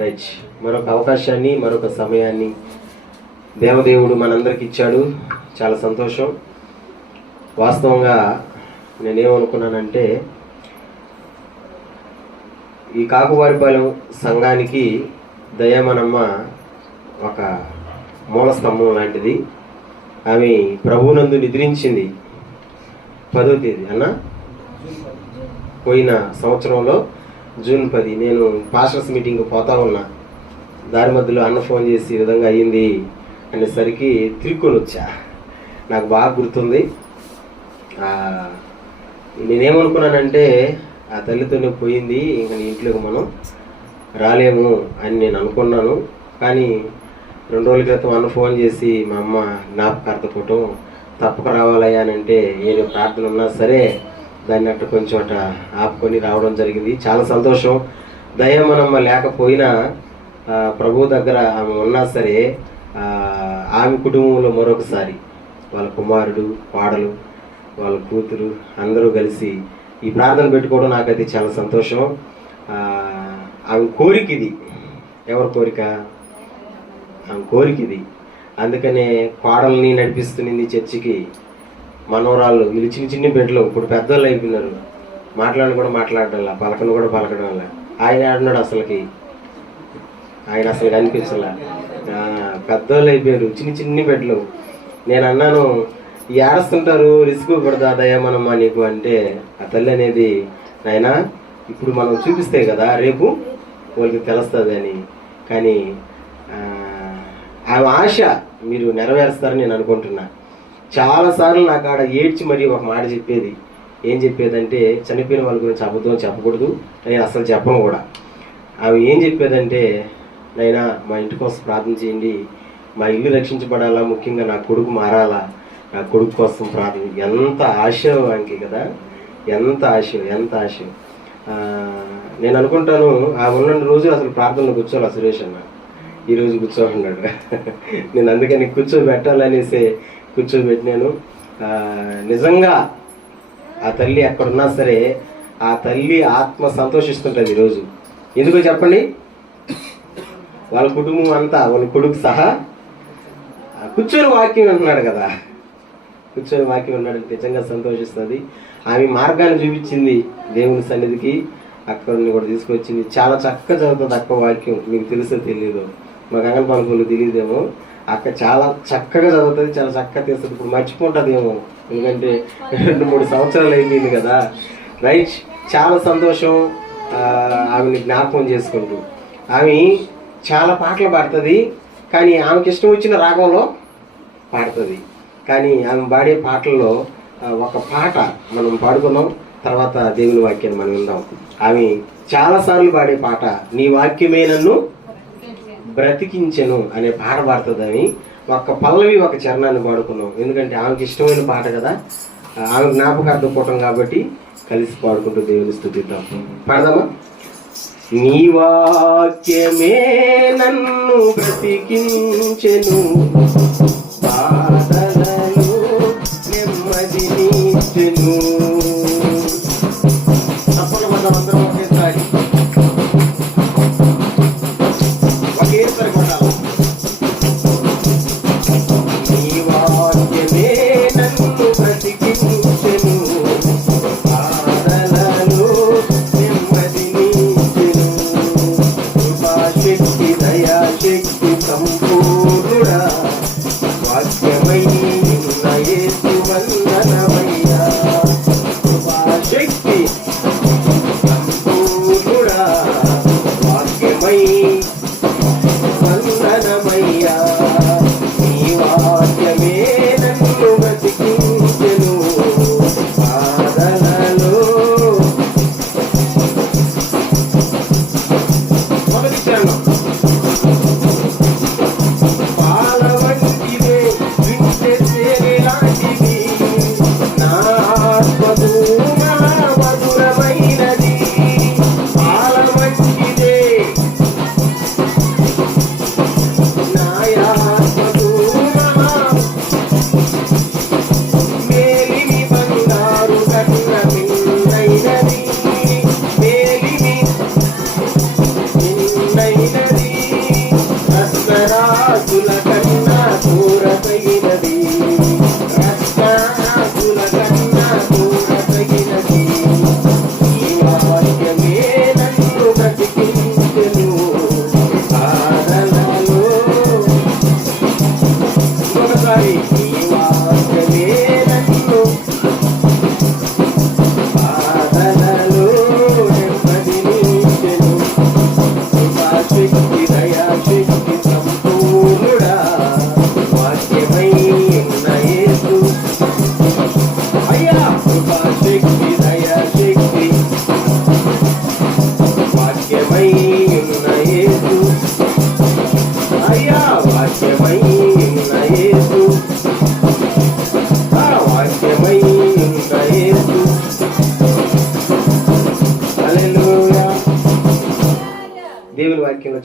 Right, మరొక అవకాశాన్ని మరొక సమయాన్ని దేవదేవుడు మనందరికి ఇచ్చాడు. చాలా సంతోషం. వాస్తవంగా నేనేమనుకున్నానంటే, ఈ కాకువారిపాలెం సంఘానికి దయామనమ్మ ఒక మూల స్తంభం లాంటిది. ఆమె ప్రభువునందు నిద్రించింది 10వ తేదీ అన్న పోయిన సంవత్సరంలో జూన్ 10. నేను పాస్టర్స్ మీటింగ్కి పోతా ఉన్నా. దారి మధ్యలో అన్న ఫోన్ చేసి ఈ విధంగా అయ్యింది అనేసరికి తిరుక్కొని వచ్చా. నాకు బాగా గుర్తుంది. నేనేమనుకున్నానంటే, ఆ తల్లితోనే పోయింది, ఇంకా ఇంట్లోకి మనం రాలేము అని నేను అనుకున్నాను. కానీ 2 రోజుల క్రితం అన్న ఫోన్ చేసి మా అమ్మ జ్ఞాపకార్థ పుటం తప్పక రావాలయ్యా అని అంటే, ఏదో ప్రార్థన ఉన్నా సరే దాన్ని అట్ట కొంచెం అట్ట ఆపుకొని రావడం జరిగింది. చాలా సంతోషం. దయామనమ్మ లేకపోయినా ప్రభు దగ్గర ఆమె ఉన్నా సరే, ఆమె కుటుంబంలో మరొకసారి వాళ్ళ కుమారుడు, కోడలు, వాళ్ళ కూతురు అందరూ కలిసి ఈ ప్రార్థన పెట్టుకోవడం నాకైతే చాలా సంతోషం. ఆమె కోరిక ఇది. ఎవరి కోరిక? ఆమె కోరిక ఇది. అందుకనే కోడల్ని నడిపిస్తుంది చర్చికి. మనవరాళ్ళు వీళ్ళు చిన్న చిన్న బిడ్డలు ఇప్పుడు పెద్దోళ్ళు అయిపోయినారు. మాట్లాడని కూడా మాట్లాడడం, పలకను కూడా పలకడం వల్ల. ఆయన ఆడినాడు అసలుకి, ఆయన అసలు కనిపించలే. పెద్దోళ్ళు అయిపోయారు, చిన్న చిన్ని బిడ్డలు. నేను అన్నాను, ఏడుస్తుంటారు, రిస్క్ పడదా దయామనమ్మ నీకు అంటే, ఆ తల్లి అనేది, నాయనా ఇప్పుడు మనం చూపిస్తే కదా రేపు వాళ్ళకి తెలుస్తుంది అని. కానీ ఆమె ఆశ మీరు నెరవేరుస్తారని నేను అనుకుంటున్నా. చాలాసార్లు నాకు ఆడ ఏడ్చి మరీ ఒక మాట చెప్పేది. ఏం చెప్పేదంటే, చనిపోయిన వాళ్ళ గురించి అబద్ధం చెప్పకూడదు, నేను అసలు చెప్పను కూడా. ఆమె ఏం చెప్పేదంటే, నైనా మా ఇంటి కోసం ప్రార్థన చేయండి, మా ఇల్లు రక్షించబడాలా, ముఖ్యంగా నా కొడుకు మారాలా, నా కొడుకు కోసం ప్రార్థన. ఎంత ఆశ ఆమెకి కదా, ఎంత ఆశ, ఎంత ఆశ. నేను అనుకుంటాను, ఆ ఉన్న రోజు అసలు ప్రార్థనలో కూర్చోవాలి సురేష్ అన్న. ఈరోజు కూర్చోమన్నాడు. నేను అందుకని కూర్చోబెట్టాలనేసి కూర్చోబెట్టినాను. నిజంగా ఆ తల్లి ఎక్కడున్నా సరే, ఆ తల్లి ఆత్మ సంతోషిస్తుంటుంది ఈరోజు. ఎందుకో చెప్పండి? వాళ్ళ కుటుంబం అంతా, వాళ్ళ కొడుకు సహా కూర్చొని వాక్యం అంటున్నాడు కదా, కూర్చొని వాక్యం ఉన్నాడు. నిజంగా సంతోషిస్తుంది. ఆమె మార్గాన్ని చూపించింది దేవుని సన్నిధికి. అక్కడిని కూడా తీసుకొచ్చింది. చాలా చక్కగా చదువుతుంది అక్క వాక్యం. మీకు తెలుసో తెలియదు, మా గంగన పనులు తెలియదేమో. అక్క చాలా చక్కగా చదువుతుంది, చాలా చక్కగా తీస్తుంది. ఇప్పుడు మర్చిపోతుందేమో, ఎందుకంటే 2-3 సంవత్సరాలు అయిపోయింది కదా. రైట్, చాలా సంతోషం. ఆమెని జ్ఞాపకం చేసుకుంటూ ఆమె చాలా పాటలు పాడుతుంది. కానీ ఆమెకి ఇష్టం వచ్చిన రాగంలో పాడుతుంది. కానీ ఆమె పాడే పాటల్లో ఒక పాట మనం పాడుకున్నాం, తర్వాత దేవుని వాక్యాన్ని మనం విందాం. ఆమె చాలాసార్లు పాడే పాట, నీ వాక్యమే నన్ను బ్రతికించెను అనే పాట పాడుతుంది. ఆమె ఒక పల్లవి, ఒక చరణాన్ని పాడుకున్నాం. ఎందుకంటే ఆమెకి ఇష్టమైన పాట కదా, ఆమె జ్ఞాపకార్థం కూటం కాబట్టి కలిసి పాడుకుంటూ దేవుని స్తుతిద్దాం. పాడదామా? నీ వాక్యమే నన్ను బ్రతికించెను, బాధలలో నెమ్మదినిచ్చెను. తప్పని అందరం ఒకేసారి కొట్టాలి. నీ వాక్యమే నన్ను బ్రతికించెను, బాధలలో నెమ్మదినిచ్చెను. కృపాశక్తి దయాశక్తి సంపూర్ణుడా, వాక్యమై నిన్న యేసు వందనమయ్యా. కృపాశక్తి సంపూర్ణుడా, వాక్యమై వందనమయ్యా. నీ వాక్యమే నన్ను బ్రతికించెను, బాధలలో. మొదటి చరణం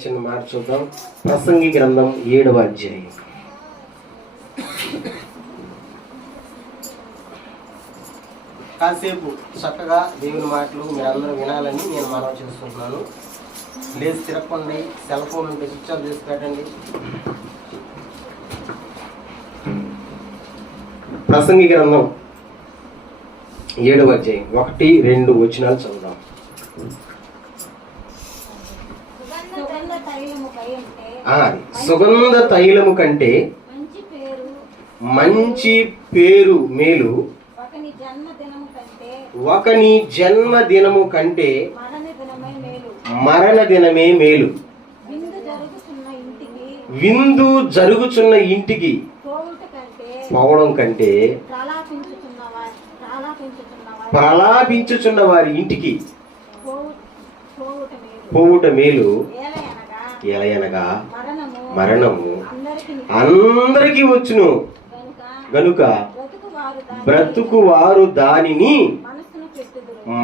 చిన్న మాట చూద్దాం. ప్రసంగి గ్రంథం 7వ అధ్యాయం. కాసేపు చక్కగా దేవుని మాటలు మీరందరూ వినాలని నేను మనవి చేసుకుంటున్నాను. లేచి తిరగకండి, సెల్ ఫోన్ ఉంటే స్విచ్ ఆఫ్ చేసి పెట్టండి. ప్రసంగి గ్రంథం 7వ అధ్యాయం 1-2 వచనాలు చదువుదాం. సుగంధ తైలము కంటే మంచి పేరు మేలు, ఒకని జన్మదినము కంటే మరణ దినమే మేలు. విందు జరుగుచున్న ఇంటికి పోవడం కంటే ప్రలాపించుచున్న వారి ఇంటికి పోవుట మేలు. ఎలయనగా మరణము అందరికీ వచ్చును గనుక బ్రతుకు వారు దానిని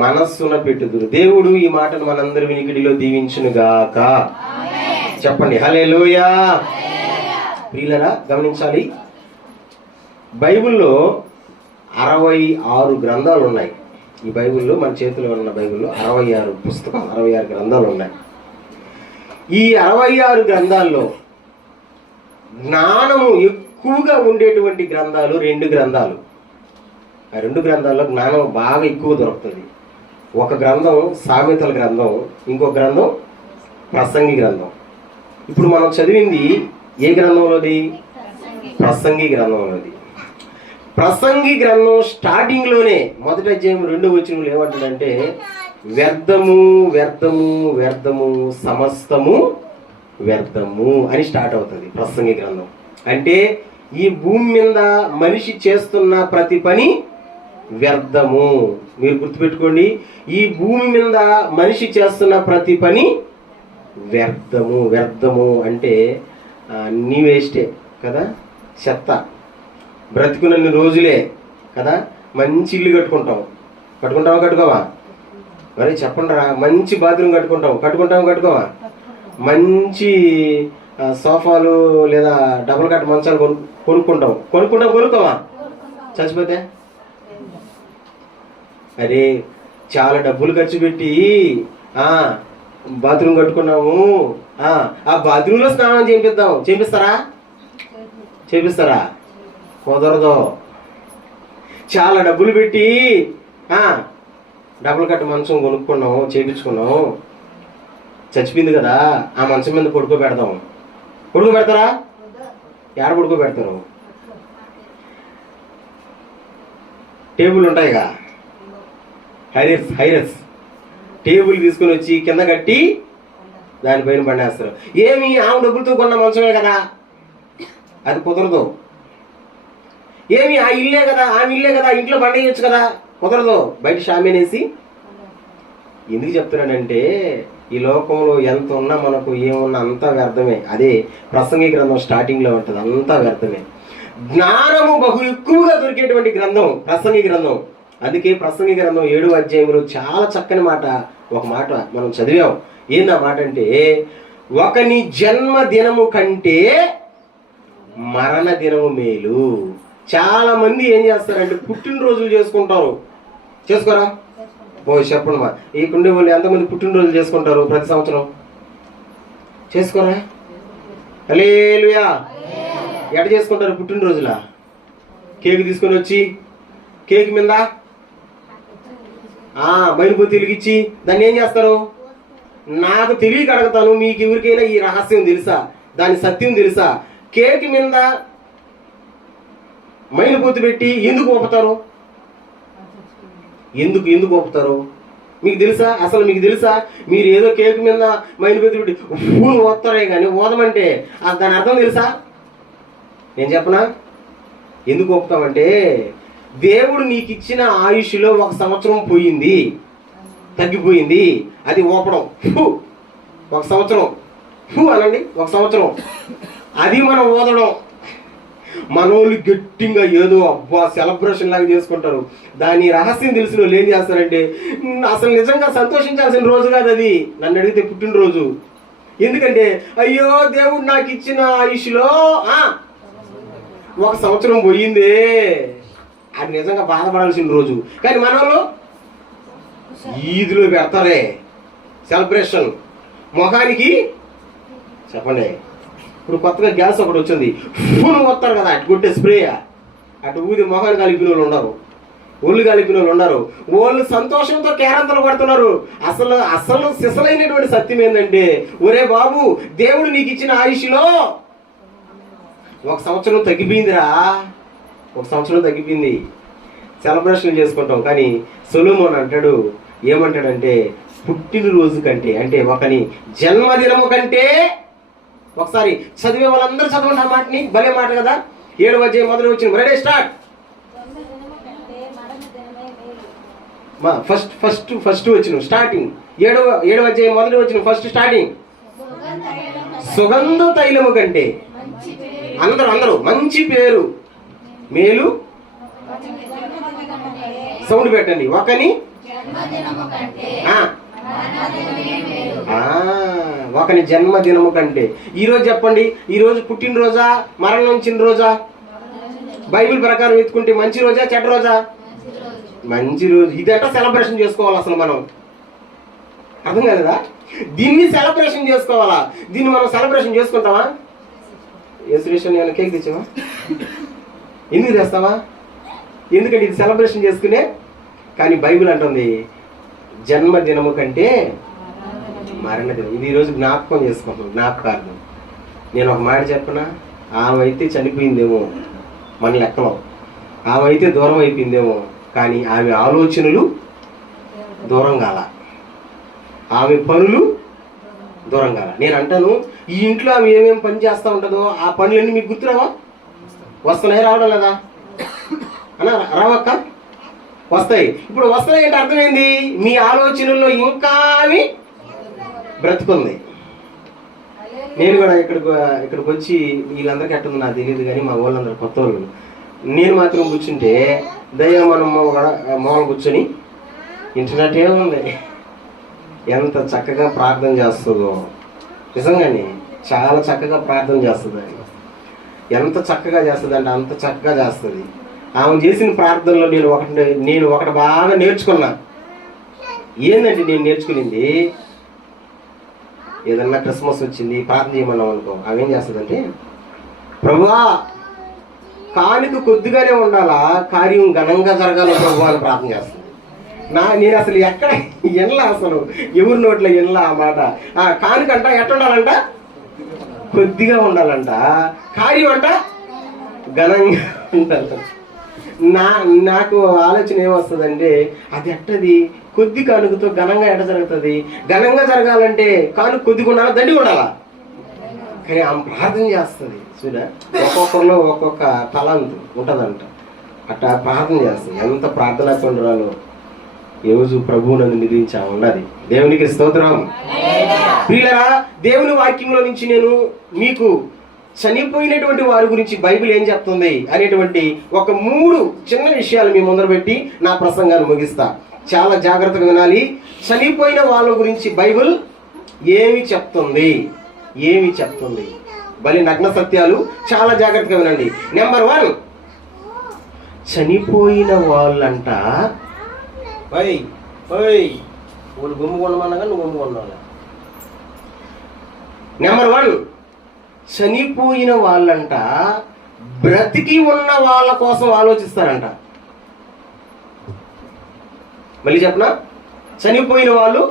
మనస్సున పెట్టుదురు. దేవుడు ఈ మాటను మనందరి వినికిడిలో దీవించును గాక. చెప్పండి హల్లెలూయా. ప్రియులారా, గమనించాలి, బైబిల్లో 66 గ్రంథాలు ఉన్నాయి. ఈ బైబిల్లో, మన చేతిలో ఉన్న బైబిల్లో 66 పుస్తకాలు, 66 గ్రంథాలు ఉన్నాయి. ఈ 66 గ్రంథాల్లో జ్ఞానము ఎక్కువగా ఉండేటువంటి గ్రంథాలు 2 గ్రంథాలు. ఆ 2 గ్రంథాల్లో జ్ఞానం బాగా ఎక్కువ దొరుకుతుంది. ఒక గ్రంథం సామెతల గ్రంథం, ఇంకో గ్రంథం ప్రసంగి గ్రంథం. ఇప్పుడు మనం చదివింది ఏ గ్రంథంలోది? ప్రసంగి గ్రంథంలోది. ప్రసంగి గ్రంథం స్టార్టింగ్లోనే మొదటి అధ్యాయం 2వ వచనంలో ఏమంటాడంటే, వ్యర్థము వ్యర్థము వ్యర్థము సమస్తము వ్యర్థము అని స్టార్ట్ అవుతుంది ప్రసంగి గ్రంథం. అంటే ఈ భూమి మీద మనిషి చేస్తున్న ప్రతి పని వ్యర్థము. మీరు గుర్తుపెట్టుకోండి, ఈ భూమి మీద మనిషి చేస్తున్న ప్రతి పని వ్యర్థము. వ్యర్థము అంటే అన్నీ వేస్టే కదా, చెత్త. బ్రతికున్నన్ని రోజులే కదా, మంచి ఇల్లు కట్టుకుంటావా కట్టుకోవా? మరి చెప్పండి రా, మంచి బాత్రూమ్ కట్టుకోవా? మంచి సోఫాలు లేదా డబుల్ కట్ మంచాలు కొనుక్కోవా? చచ్చిపోతే అరే చాలా డబ్బులు ఖర్చు పెట్టి బాత్రూమ్ కట్టుకున్నాము, ఆ బాత్రూంలో స్నానం చేపిస్తారా? కుదరదు. చాలా డబ్బులు పెట్టి డబుల్ కట్ మంచం కొనుక్కున్నాం, చేపించుకున్నాం, చచ్చిపోయింది కదా, ఆ మంచం మీద పడుకోబెడతారా? ఎక్కడ పడుకోబెడతారు? టేబుల్ ఉంటాయిగా, హైరస్ టేబుల్ తీసుకుని వచ్చి కింద కట్టి దానిపైన పండేస్తారు. ఏమి ఆమె డబ్బులతో కొన్న మంచమే కదా, అది కుదరదు. ఏమి ఆ ఇల్లే కదా, ఆమె ఇల్లే కదా, ఇంట్లో పండేయచ్చు కదా, కుదరదు. బయట షామేనేసి. ఎందుకు చెప్తున్నానంటే, ఈ లోకంలో ఎంత ఉన్నా మనకు ఏమున్నా అంతా వ్యర్థమే. అదే ప్రసంగి గ్రంథం స్టార్టింగ్లో ఉంటుంది, అంతా వ్యర్థమే. జ్ఞానము బహు ఎక్కువగా దొరికేటువంటి గ్రంథం ప్రసంగి గ్రంథం. అందుకే ప్రసంగి గ్రంథం 7వ అధ్యాయంలో చాలా చక్కని మాట, ఒక మాట మనం చదివాం. ఏందా మాట అంటే, ఒకని జన్మదినము కంటే మరణ దినము మేలు. చాలా మంది ఏం చేస్తారంటే పుట్టినరోజులు చేసుకోరా? చెప్పండి మా, ఈకుండే వాళ్ళు ఎంతమంది పుట్టినరోజులు చేసుకుంటారు ప్రతి సంవత్సరం? చేసుకోరా? హల్లెలూయా. ఎట్ట చేసుకుంటారు పుట్టినరోజులా? కేక్ తీసుకొని వచ్చి కేక్ మీద మైలుపూతి వెలిగించి దాన్ని ఏం చేస్తారు? నాకు తెలియక అడుగుతాను, మీకు ఎవరికైనా ఈ రహస్యం తెలుసా, దాని సత్యం తెలుసా? కేక్ మీద మైలుపూతి పెట్టి ఎందుకు ఒప్పుతారు? ఎందుకు ఒప్పుతారు మీకు తెలుసా? అసలు మీకు తెలుసా? మీరు ఏదో కేక్ మీద మైలుపూతి పెట్టి పూలు ఓస్తారే కానీ ఓదమంటే దాని అర్థం తెలుసా? నేను చెప్పనా ఎందుకు ఒప్పుతామంటే, దేవుడు నీకు ఇచ్చిన ఆయుష్లో 1 సంవత్సరం పోయింది, తగ్గిపోయింది, అది ఓపడం. 1 సంవత్సరం అనండి, 1 సంవత్సరం అది మనం ఓదడం. మనోళ్ళు గట్టిగా ఏదో అబ్బా సెలబ్రేషన్ లాగా చేసుకుంటారు. దాని రహస్యం తెలిసిన వాళ్ళు ఏం చేస్తారంటే, అసలు నిజంగా సంతోషించాల్సిన రోజు కాదు అది. నన్ను అడిగితే పుట్టినరోజు ఎందుకంటే అయ్యో దేవుడు నాకు ఇచ్చిన ఆయుష్లో 1 సంవత్సరం పోయిందే, అది నిజంగా బాధపడాల్సిన రోజు. కానీ మన వాళ్ళు ఈదులో పెడతారే సెలబ్రేషన్ మొహానికి. చెప్పండి, ఇప్పుడు కొత్తగా గ్యాస్ ఒకటి వచ్చింది, ఫోన్ వస్తారు కదా, అటు కొట్టే స్ప్రే, అటు ఊది మొహాన్ని కలిపిన వాళ్ళు ఉండరు, ఒళ్ళు కలిపిన వాళ్ళు ఉండరు. వాళ్ళు సంతోషంతో కేరంతలు పడుతున్నారు. అసలు సిసలైనటువంటి సత్యం ఏంటంటే, ఒరే బాబు, దేవుడు నీకు ఇచ్చిన ఆయుష్లో 1 సంవత్సరం తగ్గిపోయిందిరా, 1 సంవత్సరం తగ్గిపోయింది. సెలబ్రేషన్ చేసుకుంటాం. కానీ సొలొమోన్ అంటాడు, ఏమంటాడంటే, పుట్టినరోజు కంటే, అంటే ఒకని జన్మదినము కంటే, ఒకసారి చదివే వాళ్ళందరూ చదవండి ఆ మాటని, భలే మాట కదా. 7వ అధ్యాయం మొదలు వచ్చిన రెడీ స్టార్ట్. ఫస్ట్ వచ్చిన స్టార్టింగ్, 7వ అధ్యాయం మొదలు వచ్చిన ఫస్ట్ స్టార్టింగ్. సుగంధ తైలము కంటే, అందరూ మంచి పేరు మేలు, సౌండ్ పెట్టండి, ఒకని ఒకని జన్మదినము కంటే. ఈరోజు చెప్పండి, ఈరోజు పుట్టినరోజా మరణించిన రోజా? బైబిల్ ప్రకారం ఎత్తుకుంటే మంచి రోజా చెడ్డ రోజా? మంచి రోజు. ఇదంతా సెలబ్రేషన్ చేసుకోవాలి అసలు మనం, అర్థం కదా? దీన్ని సెలబ్రేషన్ చేసుకోవాలా? దీన్ని మనం సెలబ్రేషన్ చేసుకుంటామా? యేసుక్రీస్తుని ఏమైనా కేక్ తెచ్చావా? ఎందుకు తెస్తావా? ఎందుకంటే ఇది సెలబ్రేషన్ చేసుకునే. కానీ బైబిల్ అంటుంది జన్మదినము కంటే మరణదినం. ఇది ఈరోజు జ్ఞాపకం చేసుకుంటాం, జ్ఞాపకార్థం. నేను ఒక మాట చెప్పనా, ఆమె అయితే చనిపోయిందేమో మన లెక్కలో, ఆమె అయితే దూరం అయిపోయిందేమో, కానీ ఆమె ఆలోచనలు దూరం కాల, ఆమె పనులు దూరం కాల. నేను అంటాను, ఈ ఇంట్లో ఆమె ఏమేమి పని చేస్తూ ఉంటుందో ఆ పనులన్నీ మీకు గుర్తురావా? వస్తున్నాయి, రావడం లేదా అన్నా? రావక్క, వస్తాయి. ఇప్పుడు వస్తున్నాయి అంటే అర్థమైంది, మీ ఆలోచనల్లో ఇంకా ఆమె బ్రతుకుంది. నేను కూడా ఇక్కడికి వచ్చి వీళ్ళందరికీ ఎట్టుంది నాకు తెలియదు, కానీ మా వాళ్ళందరూ కొత్త వాళ్ళు. నేను మాత్రం కూర్చుంటే దయ్యా మనం మూల కూర్చొని ఇంటర్నెట్ ఏముంది, ఎంత చక్కగా ప్రార్థన చేస్తుందో. నిజంగానే చాలా చక్కగా ప్రార్థన చేస్తుంది. ఎంత చక్కగా చేస్తుంది అంటే అంత చక్కగా చేస్తుంది. ఆమె చేసిన ప్రార్థనలో నేను ఒకటి బాగా నేర్చుకున్నా. ఏంటంటే నేను నేర్చుకునింది, ఏదన్నా క్రిస్మస్ వచ్చింది ప్రార్థన చేయమన్నాం అనుకో, ఆమె ఏం చేస్తుందంటే, ప్రభువా కానుక కొద్దిగానే ఉండాలా, కార్యం ఘనంగా జరగాలి ప్రభు అని ప్రార్థన చేస్తుంది. నేను అసలు ఎక్కడ ఎనలా, అసలు ఎవరి నోట్లో ఎనలా ఆ మాట. కానుకంట ఎట్లా ఉండాలంట, కొద్దిగా ఉండాలంట, కార్యం అంట ఘనంగా ఉండాలంట. నాకు ఆలోచన ఏమొస్తుందంటే, అది ఎట్టది, కొద్ది కానుకతో ఘనంగా ఎట్ట జరుగుతుంది? ఘనంగా జరగాలంటే కానుక కొద్దిగా ఉండాలా, దండిగా ఉండాలా? కానీ ఆమె ప్రార్థన చేస్తుంది చూడ, ఒక్కొక్కరిలో ఒక్కొక్క తలంతు ఉంటుందంట, అట్లా ప్రార్థన చేస్తుంది. ఎంత ప్రార్థనా కొండరాలో రోజు ప్రభువు నన్ను నిధించా ఉన్నది. దేవునికి స్తోత్రం. ప్రియులారా, దేవుని వాక్యంలో నుంచి నేను మీకు చనిపోయినటువంటి వారి గురించి బైబిల్ ఏం చెప్తుంది అనేటువంటి ఒక 3 చిన్న విషయాలు మీ ముందర పెట్టి నా ప్రసంగాన్ని ముగిస్తా. చాలా జాగ్రత్తగా వినాలి. చనిపోయిన వాళ్ళ గురించి బైబిల్ ఏమి చెప్తుంది, ఏమి చెప్తుంది, బలి నగ్న సత్యాలు. చాలా జాగ్రత్తగా వినండి. నెంబర్ 1, చనిపోయిన వాళ్ళంట, వాళ్ళు గుమ్ము కొనమన్నగా నువ్వు గుమ్ము కొన్నావు. నెంబర్ 1, చనిపోయిన వాళ్ళంట బ్రతికి ఉన్న వాళ్ళ కోసం ఆలోచిస్తారంట. మళ్ళీ చెప్పనా, చనిపోయిన వాళ్ళు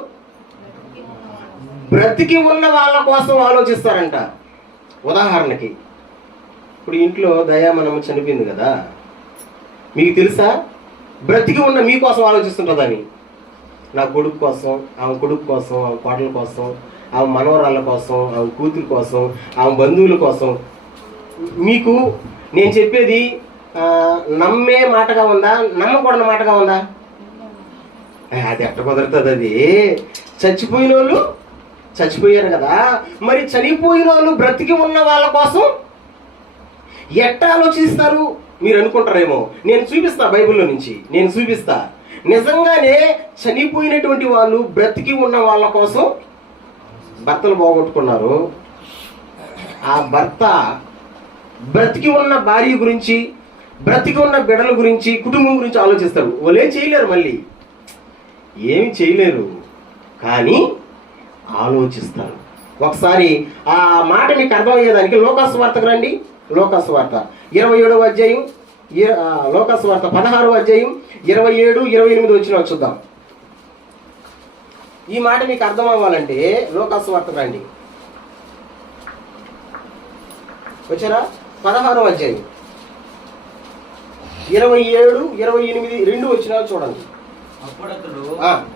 బ్రతికి ఉన్న వాళ్ళ కోసం ఆలోచిస్తారంట. ఉదాహరణకి, ఇప్పుడు ఇంట్లో దయా మనము చనిపోయింది కదా, మీకు తెలుసా బ్రతికి ఉన్న మీకోసం ఆలోచిస్తుంటుందని. నా కొడుకు కోసం, ఆమె కొడుకు కోసం, ఆమె కోడల కోసం, ఆమె మనవరాళ్ళ కోసం, ఆమె కూతురు కోసం, ఆమె బంధువుల కోసం. మీకు నేను చెప్పేది నమ్మే మాటగా ఉందా, నమ్మకూడని మాటగా ఉందా? అది ఎట్ట కుదురుతుంది? అది చచ్చిపోయిన వాళ్ళు చచ్చిపోయారు కదా, మరి చనిపోయిన వాళ్ళు బ్రతికి ఉన్న వాళ్ళ కోసం ఎట్ట ఆలోచిస్తారు మీరు అనుకుంటారేమో. నేను చూపిస్తా, బైబిల్లో నుంచి నేను చూపిస్తా. నిజంగానే చనిపోయినటువంటి వాళ్ళు బ్రతికి ఉన్న వాళ్ళ కోసం భర్తలు పోగొట్టుకున్నారు. ఆ భర్త బ్రతికి ఉన్న భార్య గురించి, బ్రతికి ఉన్న బిడ్డల గురించి, కుటుంబం గురించి ఆలోచిస్తారు. వాళ్ళు ఏం చేయలేరు, మళ్ళీ ఏమి చేయలేరు, కానీ ఆలోచిస్తారు. ఒకసారి ఆ మాట మీకు అర్థమయ్యేదానికి లోకాసు వార్తకు రండి. లోకాసు వార్త 27వ అధ్యాయం, లోకాసు వార్త 16వ అధ్యాయం 27, 28 వచ్చిన చూద్దాం. ఈ మాట మీకు అర్థం అవ్వాలంటే లోకాసు వార్తకు రండి. వచ్చారా? 16వ అధ్యాయం 27, 28 2 వచ్చినాలు చూడండి. అప్పుడతడు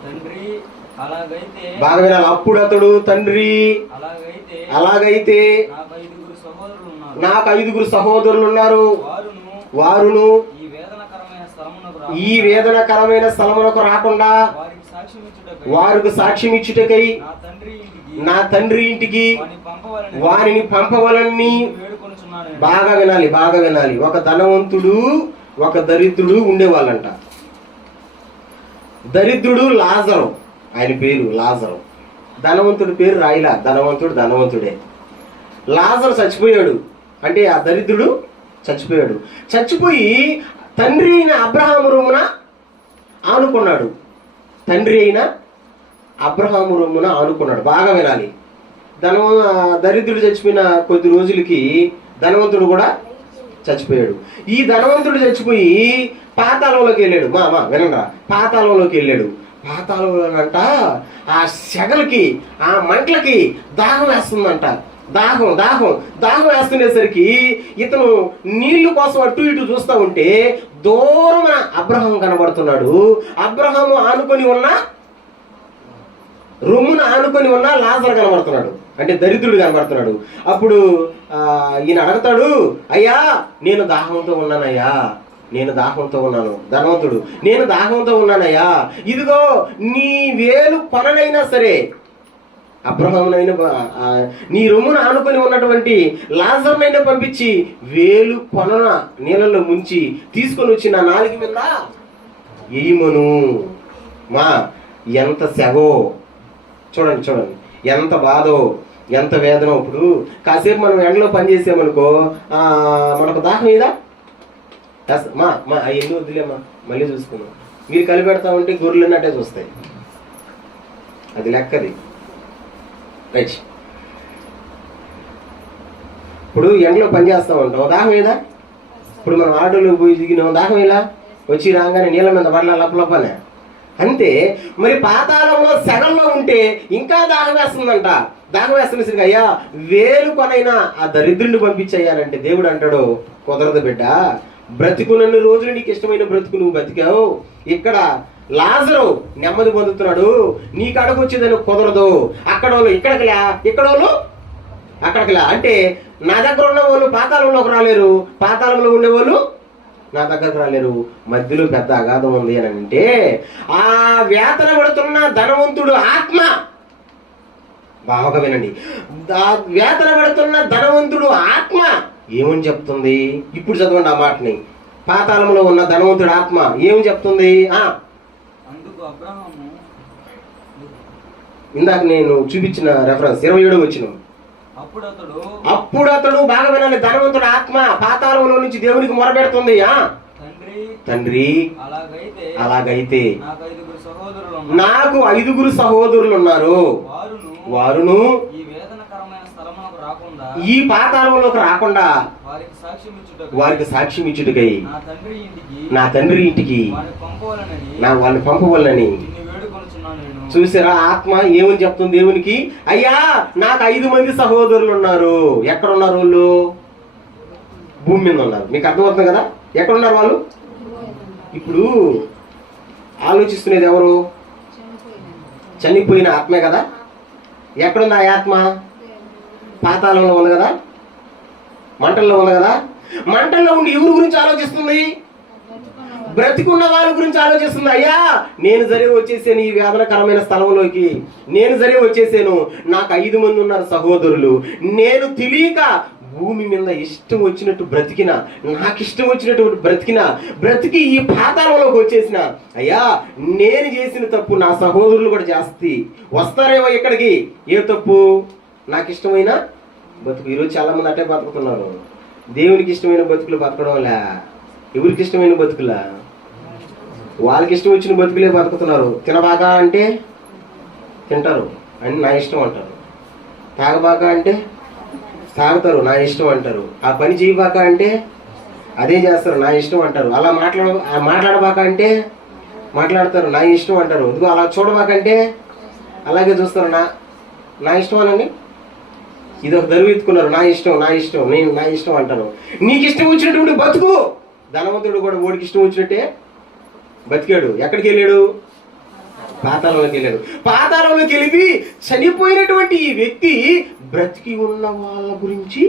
తండ్రి అలాగైతే, బాగా వినాలి. అప్పుడు అతడు తండ్రి అలాగైతే నాకు 5 సహోదరులు ఉన్నారు, వారును ఈ వేదనకరమైన స్థలమునకు రాకుండా వారికి సాక్ష్యం ఇచ్చుటకై నా తండ్రి ఇంటికి వారిని పంపవలని. బాగా వినాలి, బాగా వినాలి. ఒక ధనవంతుడు, ఒక దరిద్రుడు ఉండేవాళ్ళంట. దరిద్రుడు లాజరు, ఆయన పేరు లాజరు. ధనవంతుడి పేరు రాయిలా. ధనవంతుడే. లాజరు చచ్చిపోయాడు. అంటే ఆ దరిద్రుడు చచ్చిపోయాడు. చచ్చిపోయి తండ్రి అయిన అబ్రహాము రొమ్మున ఆనుకున్నాడు. బాగా వినాలి. దరిద్రుడు చచ్చిపోయిన కొద్ది రోజులకి ధనవంతుడు కూడా చచ్చిపోయాడు. ఈ ధనవంతుడు చచ్చిపోయి పాతాళంలోకి వెళ్ళాడు. వినరా, పాతాళంలోకి వెళ్ళాడు. పాతాళంలో అంట ఆ సెగలకి, ఆ మంటలకి దాహం వేస్తుందంట. దాహం వేస్తుండేసరికి ఇతను నీళ్లు కోసం అటు ఇటు చూస్తూ ఉంటే దూరమైన అబ్రహాం కనబడుతున్నాడు. అబ్రహాము రొమ్మున ఆనుకొని ఉన్న లాజరు కనబడుతున్నాడు. అంటే దరిద్రుడు కనబడుతున్నాడు. అప్పుడు ఈయన అడుగుతాడు, అయ్యా నేను దాహంతో ఉన్నానయ్యా, ధనవంతుడు, నేను దాహంతో ఉన్నానయ్యా, ఇదిగో నీ వేలు కొననైనా సరే, అబ్రహామునైనా నీ రొమ్మున ఆనుకొని ఉన్నటువంటి లాజరునైనా పంపించి వేలు కొనన నీళ్ళలో ముంచి తీసుకొని వచ్చి నా నాలుగు మీద ఏమను. ఎంత సెగో చూడండి, ఎంత బాధో, ఎంత వేదనో. ఇప్పుడు కాసేపు మనం ఎండలో పని చేసామనుకో మనకు దాహం ఇదా? అవన్నీ వద్దులేమ్మా, మళ్ళీ చూసుకున్నాం. మీరు కలిపెడతా ఉంటే గొర్రెలు అన్నట్టే చూస్తాయి. అది లెక్కది. రైట్. ఇప్పుడు ఎండలో పని చేస్తా ఉంటాం, దాహం ఏదా? ఇప్పుడు మనం ఆటోలో పోయి దిగినాం, దాహం ఇలా వచ్చి రాగానే నీళ్ళ మీద పడలా లప్పలప్పనే. అంతే మరి పాతాళంలో సెగల్లో ఉంటే ఇంకా దాహం వేస్తుందంట. దాహం వేస్తున్న అయ్యా వేలు కొనైనా ఆ దరిద్రుడిని పంపించయ్యానంటే దేవుడు అంటాడు, కుదరదు బిడ్డ, బ్రతికునన్ని రోజులు నీకు ఇష్టమైన బ్రతుకు నువ్వు బతికావు. ఇక్కడ లాజరు నెమ్మది పొందుతున్నాడు, నీ కాడకు వచ్చేదని కుదరదు. అక్కడోళ్ళు ఇక్కడికిలా, ఇక్కడోళ్ళు అక్కడికిలా. అంటే నా దగ్గర ఉన్న వాళ్ళు పాతాళంలోకి రాలేరు, పాతాళంలో ఉండేవాళ్ళు నా దగ్గరకు రాలేరు. మధ్యలో పెద్ద అగాధం ఉంది అని అంటే ఆ వేతన పడుతున్న ధనవంతుడు ఆత్మ, బాగా వినండి, వేతన పడుతున్న ధనవంతుడు ఆత్మ ఏమని చెప్తుంది? ఇప్పుడు చదవండి ఆ మాటని. పాతాళంలో ఉన్న ధనవంతుడు ఆత్మ ఏమని చెప్తుంది? ఇందాక నేను చూపించిన రెఫరెన్స్ 27 వచ్చిన. అప్పుడు అతడు బాగా వినాలి, ధనవంతుడు ఆత్మ పాతాళంలో నుంచి దేవునికి మొరపెడుతుంది. తండ్రి అలాగైతే నాకు 5 సహోదరులు ఉన్నారు, వారును ఈ పాతాళంలోకి రాకుండా వారికి సాక్ష్యం ఇచ్చుటకై నా తండ్రి ఇంటికి వాళ్ళని పంపవాలని. చూసారా ఆత్మ ఏమని చెప్తుంది దేవునికి? అయ్యా నాకు 5 సహోదరులు ఉన్నారు. ఎక్కడ ఉన్నారు వాళ్ళు? భూమి మీద ఉన్నారు. మీకు అర్థమవుతుంది కదా ఎక్కడున్నారు వాళ్ళు? ఇప్పుడు ఆలోచిస్తున్నది ఎవరు? చనిపోయిన ఆత్మే కదా. ఎక్కడుంది ఆ ఆత్మ? పాతాళంలో ఉంది కదా, మంటల్లో ఉంది కదా. మంటల్లో ఉండి ఎవరి గురించి ఆలోచిస్తుంది? బ్రతికున్న వాళ్ళ గురించి ఆలోచిస్తుంది. అయ్యా నేను జరిగి వచ్చేసాను ఈ వేదనకరమైన స్థలంలోకి, నేను జరిగి వచ్చేసాను, నాకు 5 మంది ఉన్నారు సహోదరులు, నేను తెలియక భూమి మీద ఇష్టం వచ్చినట్టు బ్రతికిన, నాకు ఇష్టం వచ్చినట్టు బ్రతికి ఈ పాతాళంలోకి వచ్చేసిన. అయ్యా నేను చేసిన తప్పు నా సహోదరులు కూడా చేస్తే వస్తారేమో ఇక్కడికి. ఏ తప్పు? నాకు ఇష్టమైన బతుకు. ఈరోజు చాలా మంది అట్టే బతుకుతున్నారు. దేవునికి ఇష్టమైన బతుకులు బతకడంలా, ఎవరికి ఇష్టమైన బతుకులా? వాళ్ళకి ఇష్టం వచ్చిన బతుకులే బతుకుతున్నారు. తినబాగా అంటే తింటారు అని నా ఇష్టం అంటారు, తాగబాగా అంటే తాగుతారు, నా ఇష్టం అంటారు, ఆ పని చేయబాక అంటే అదే చేస్తారు, నా ఇష్టం అంటారు, అలా మాట్లాడబాక అంటే మాట్లాడతారు, నా ఇష్టం అంటారు, ఇదిగో అలా చూడబాకంటే అలాగే చూస్తారు, నా ఇష్టం అనండి. ఇది ఒక దరువు ఎత్తుకున్నారు, నా ఇష్టం నేను నా ఇష్టం అంటాను. నీకు ఇష్టం వచ్చినటువంటి బతుకు. ధనవంతుడు కూడా ఓడికి ఇష్టం వచ్చినట్టే బతికాడు. ఎక్కడికి వెళ్ళాడు? పాతాళంలోకి వెళ్ళాడు. పాతాళంలోకి వెళ్ళి చనిపోయినటువంటి ఈ వ్యక్తి బ్రతికి ఉన్న వాళ్ళ గురించి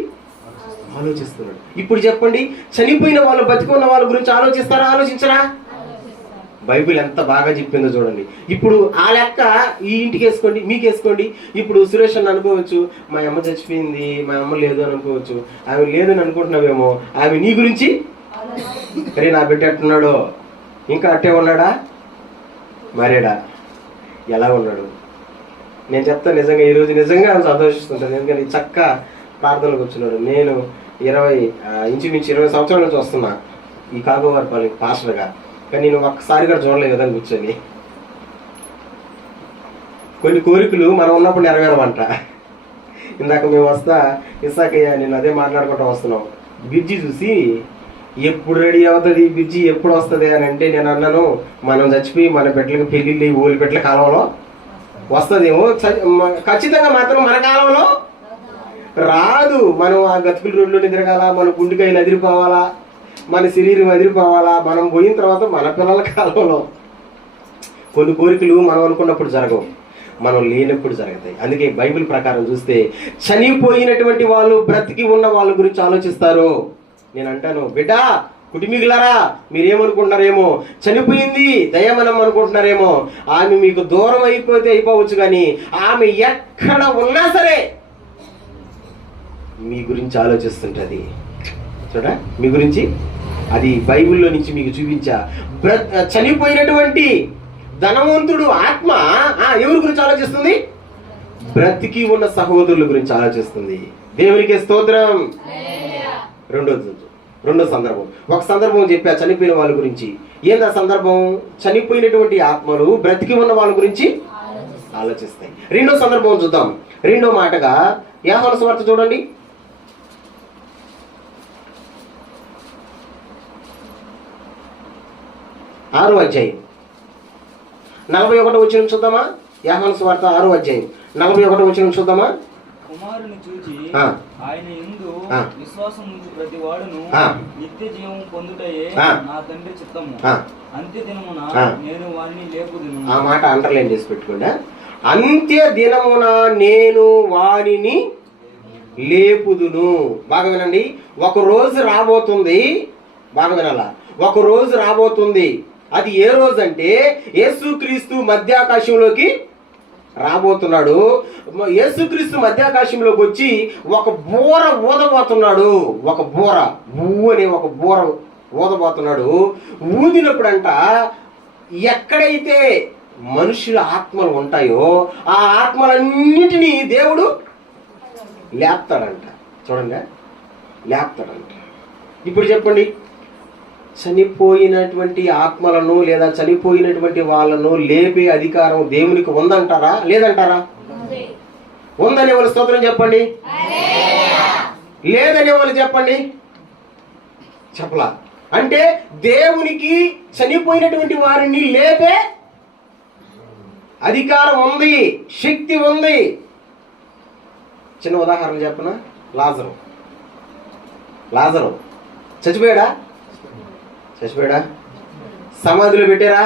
ఆలోచిస్తున్నాడు. ఇప్పుడు చెప్పండి, చనిపోయిన వాళ్ళు బతికి ఉన్న వాళ్ళ గురించి ఆలోచిస్తారా, ఆలోచించరా? బైబిల్ ఎంత బాగా చెప్పిందో చూడండి. ఇప్పుడు ఆ లెక్క ఈ ఇంటికి వేసుకోండి, మీకు వేసుకోండి. ఇప్పుడు సురేష్ అని అనుకోవచ్చు, మా అమ్మ చచ్చిపోయింది, మా అమ్మ లేదు అని అనుకోవచ్చు. ఆమె లేదని అనుకుంటున్నావేమో, ఆమె నీ గురించి అరే నా బిడ్డ ఎట్టున్నాడో, ఇంకా అట్టే ఉన్నాడా, మరేడా, ఎలా ఉన్నాడు? నేను చెప్తాను నిజంగా, ఈరోజు నిజంగా సంతోషిస్తుంటాను. ఎందుకంటే చక్క ప్రార్థనలకు వచ్చినాడు. నేను ఇంచుమించు 20 సంవత్సరాల నుంచి వస్తున్నా ఈ కాగోవారిపల్లి పాస్టర్గా. కానీ నేను ఒక్కసారి కూడా చూడలేదు కదా కూర్చొని. కొన్ని కోరికలు మనం ఉన్నప్పుడు నెరవేరమంట. ఇందాక మేము వస్తా ఇసాకయ్య నేను అదే మాట్లాడుకుంటూ వస్తున్నాం. బ్రిడ్జి చూసి ఎప్పుడు రెడీ అవుతుంది ఈ బ్రిడ్జి, ఎప్పుడు వస్తుంది అని అంటే నేను అన్నాను, మనం చచ్చిపోయి మన బిడ్డలకు పెళ్ళిళ్ళు ఓలి బిడ్డల కాలంలో వస్తుందేమో, ఖచ్చితంగా మాత్రం మన కాలంలో రాదు. మనం ఆ గతుకుల రోడ్లోనే తిరగాల, మన గుండెకాయలు అదిరిపోవాలా, మన శరీరం అదిరిపోవాలా. మనం పోయిన తర్వాత మన పిల్లల కాలంలో కొన్ని కోరికలు మనం అనుకున్నప్పుడు జరగవు, మనం లేనప్పుడు జరుగుతాయి. అందుకే బైబిల్ ప్రకారం చూస్తే చనిపోయినటువంటి వాళ్ళు బ్రతికి ఉన్న వాళ్ళ గురించి ఆలోచిస్తారు. నేను అంటాను, బిడ్డ కుటుంబీకులారా, మీరేమనుకుంటున్నారేమో, చనిపోయింది దయమనం అనుకుంటున్నారేమో. ఆమె మీకు దూరం అయిపోతే అయిపోవచ్చు, కానీ ఆమె ఎక్కడ ఉన్నా సరే మీ గురించి ఆలోచిస్తుంటది. చూడ, మీ గురించి అది బైబిల్లో నుంచి మీకు చూపించా. చనిపోయినటువంటి ధనవంతుడు ఆత్మ ఎవరి గురించి ఆలోచిస్తుంది? బ్రతికి ఉన్న సహోదరుల గురించి ఆలోచిస్తుంది. దేవునికి స్తోత్రం. రెండో సందర్భం, ఒక సందర్భం చెప్పా చనిపోయిన వాళ్ళ గురించి. ఏంది ఆ సందర్భం? చనిపోయినటువంటి ఆత్మలు బ్రతికి ఉన్న వాళ్ళ గురించి ఆలోచిస్తాయి. రెండో సందర్భం చూద్దాం. రెండో మాటగా యోహాను సువార్త చూడండి, 6వ అధ్యాయం 41వ వచనం చూద్దామా? యోహాను సువార్త 6వ అధ్యాయం 41వ వచనం చూద్దామా? కుమారుని చూచి ఆయన యందు విశ్వాసం ఉంచు ప్రతి వాడును నిత్య జీవం పొందుటయే నా తండ్రి చిత్తము, అంత్య దినమున నేను వారిని లేపుదును. ఆ మాట అండర్లైన్ చేసి పెట్టుకోండి. అంత్య దినమున నేను వారిని లేపుదును. బాగా వినండి. ఒక రోజు రాబోతుంది, బాగా వినాలా, ఒక రోజు రాబోతుంది. అది ఏ రోజు అంటే యేసుక్రీస్తు మధ్యాకాశంలోకి రాబోతున్నాడు. యేసుక్రీస్తు మధ్యాకాశంలోకి వచ్చి ఒక బూర ఊదబోతున్నాడు. ఒక బూర అనే ఒక బూర ఊదబోతున్నాడు. ఊదినప్పుడంట ఎక్కడైతే మనుషుల ఆత్మలు ఉంటాయో ఆ ఆత్మలన్నిటినీ దేవుడు లేపుతాడంట. చూడండి, లేపుతాడంట. ఇప్పుడు చెప్పండి, చనిపోయినటువంటి ఆత్మలను లేదా చనిపోయినటువంటి వాళ్ళను లేపే అధికారం దేవునికి ఉందంటారా, లేదంటారా? ఉందనే వాళ్ళు స్తోత్రం చెప్పండి. లేదనే వాళ్ళు చెప్పండి. చెప్పలా అంటే దేవునికి చనిపోయినటువంటి వారిని లేపే అధికారం ఉంది, శక్తి ఉంది. చిన్న ఉదాహరణ చెప్పనా? లాజరు చచ్చిపోయాడా? సమాధిలో పెట్టారా?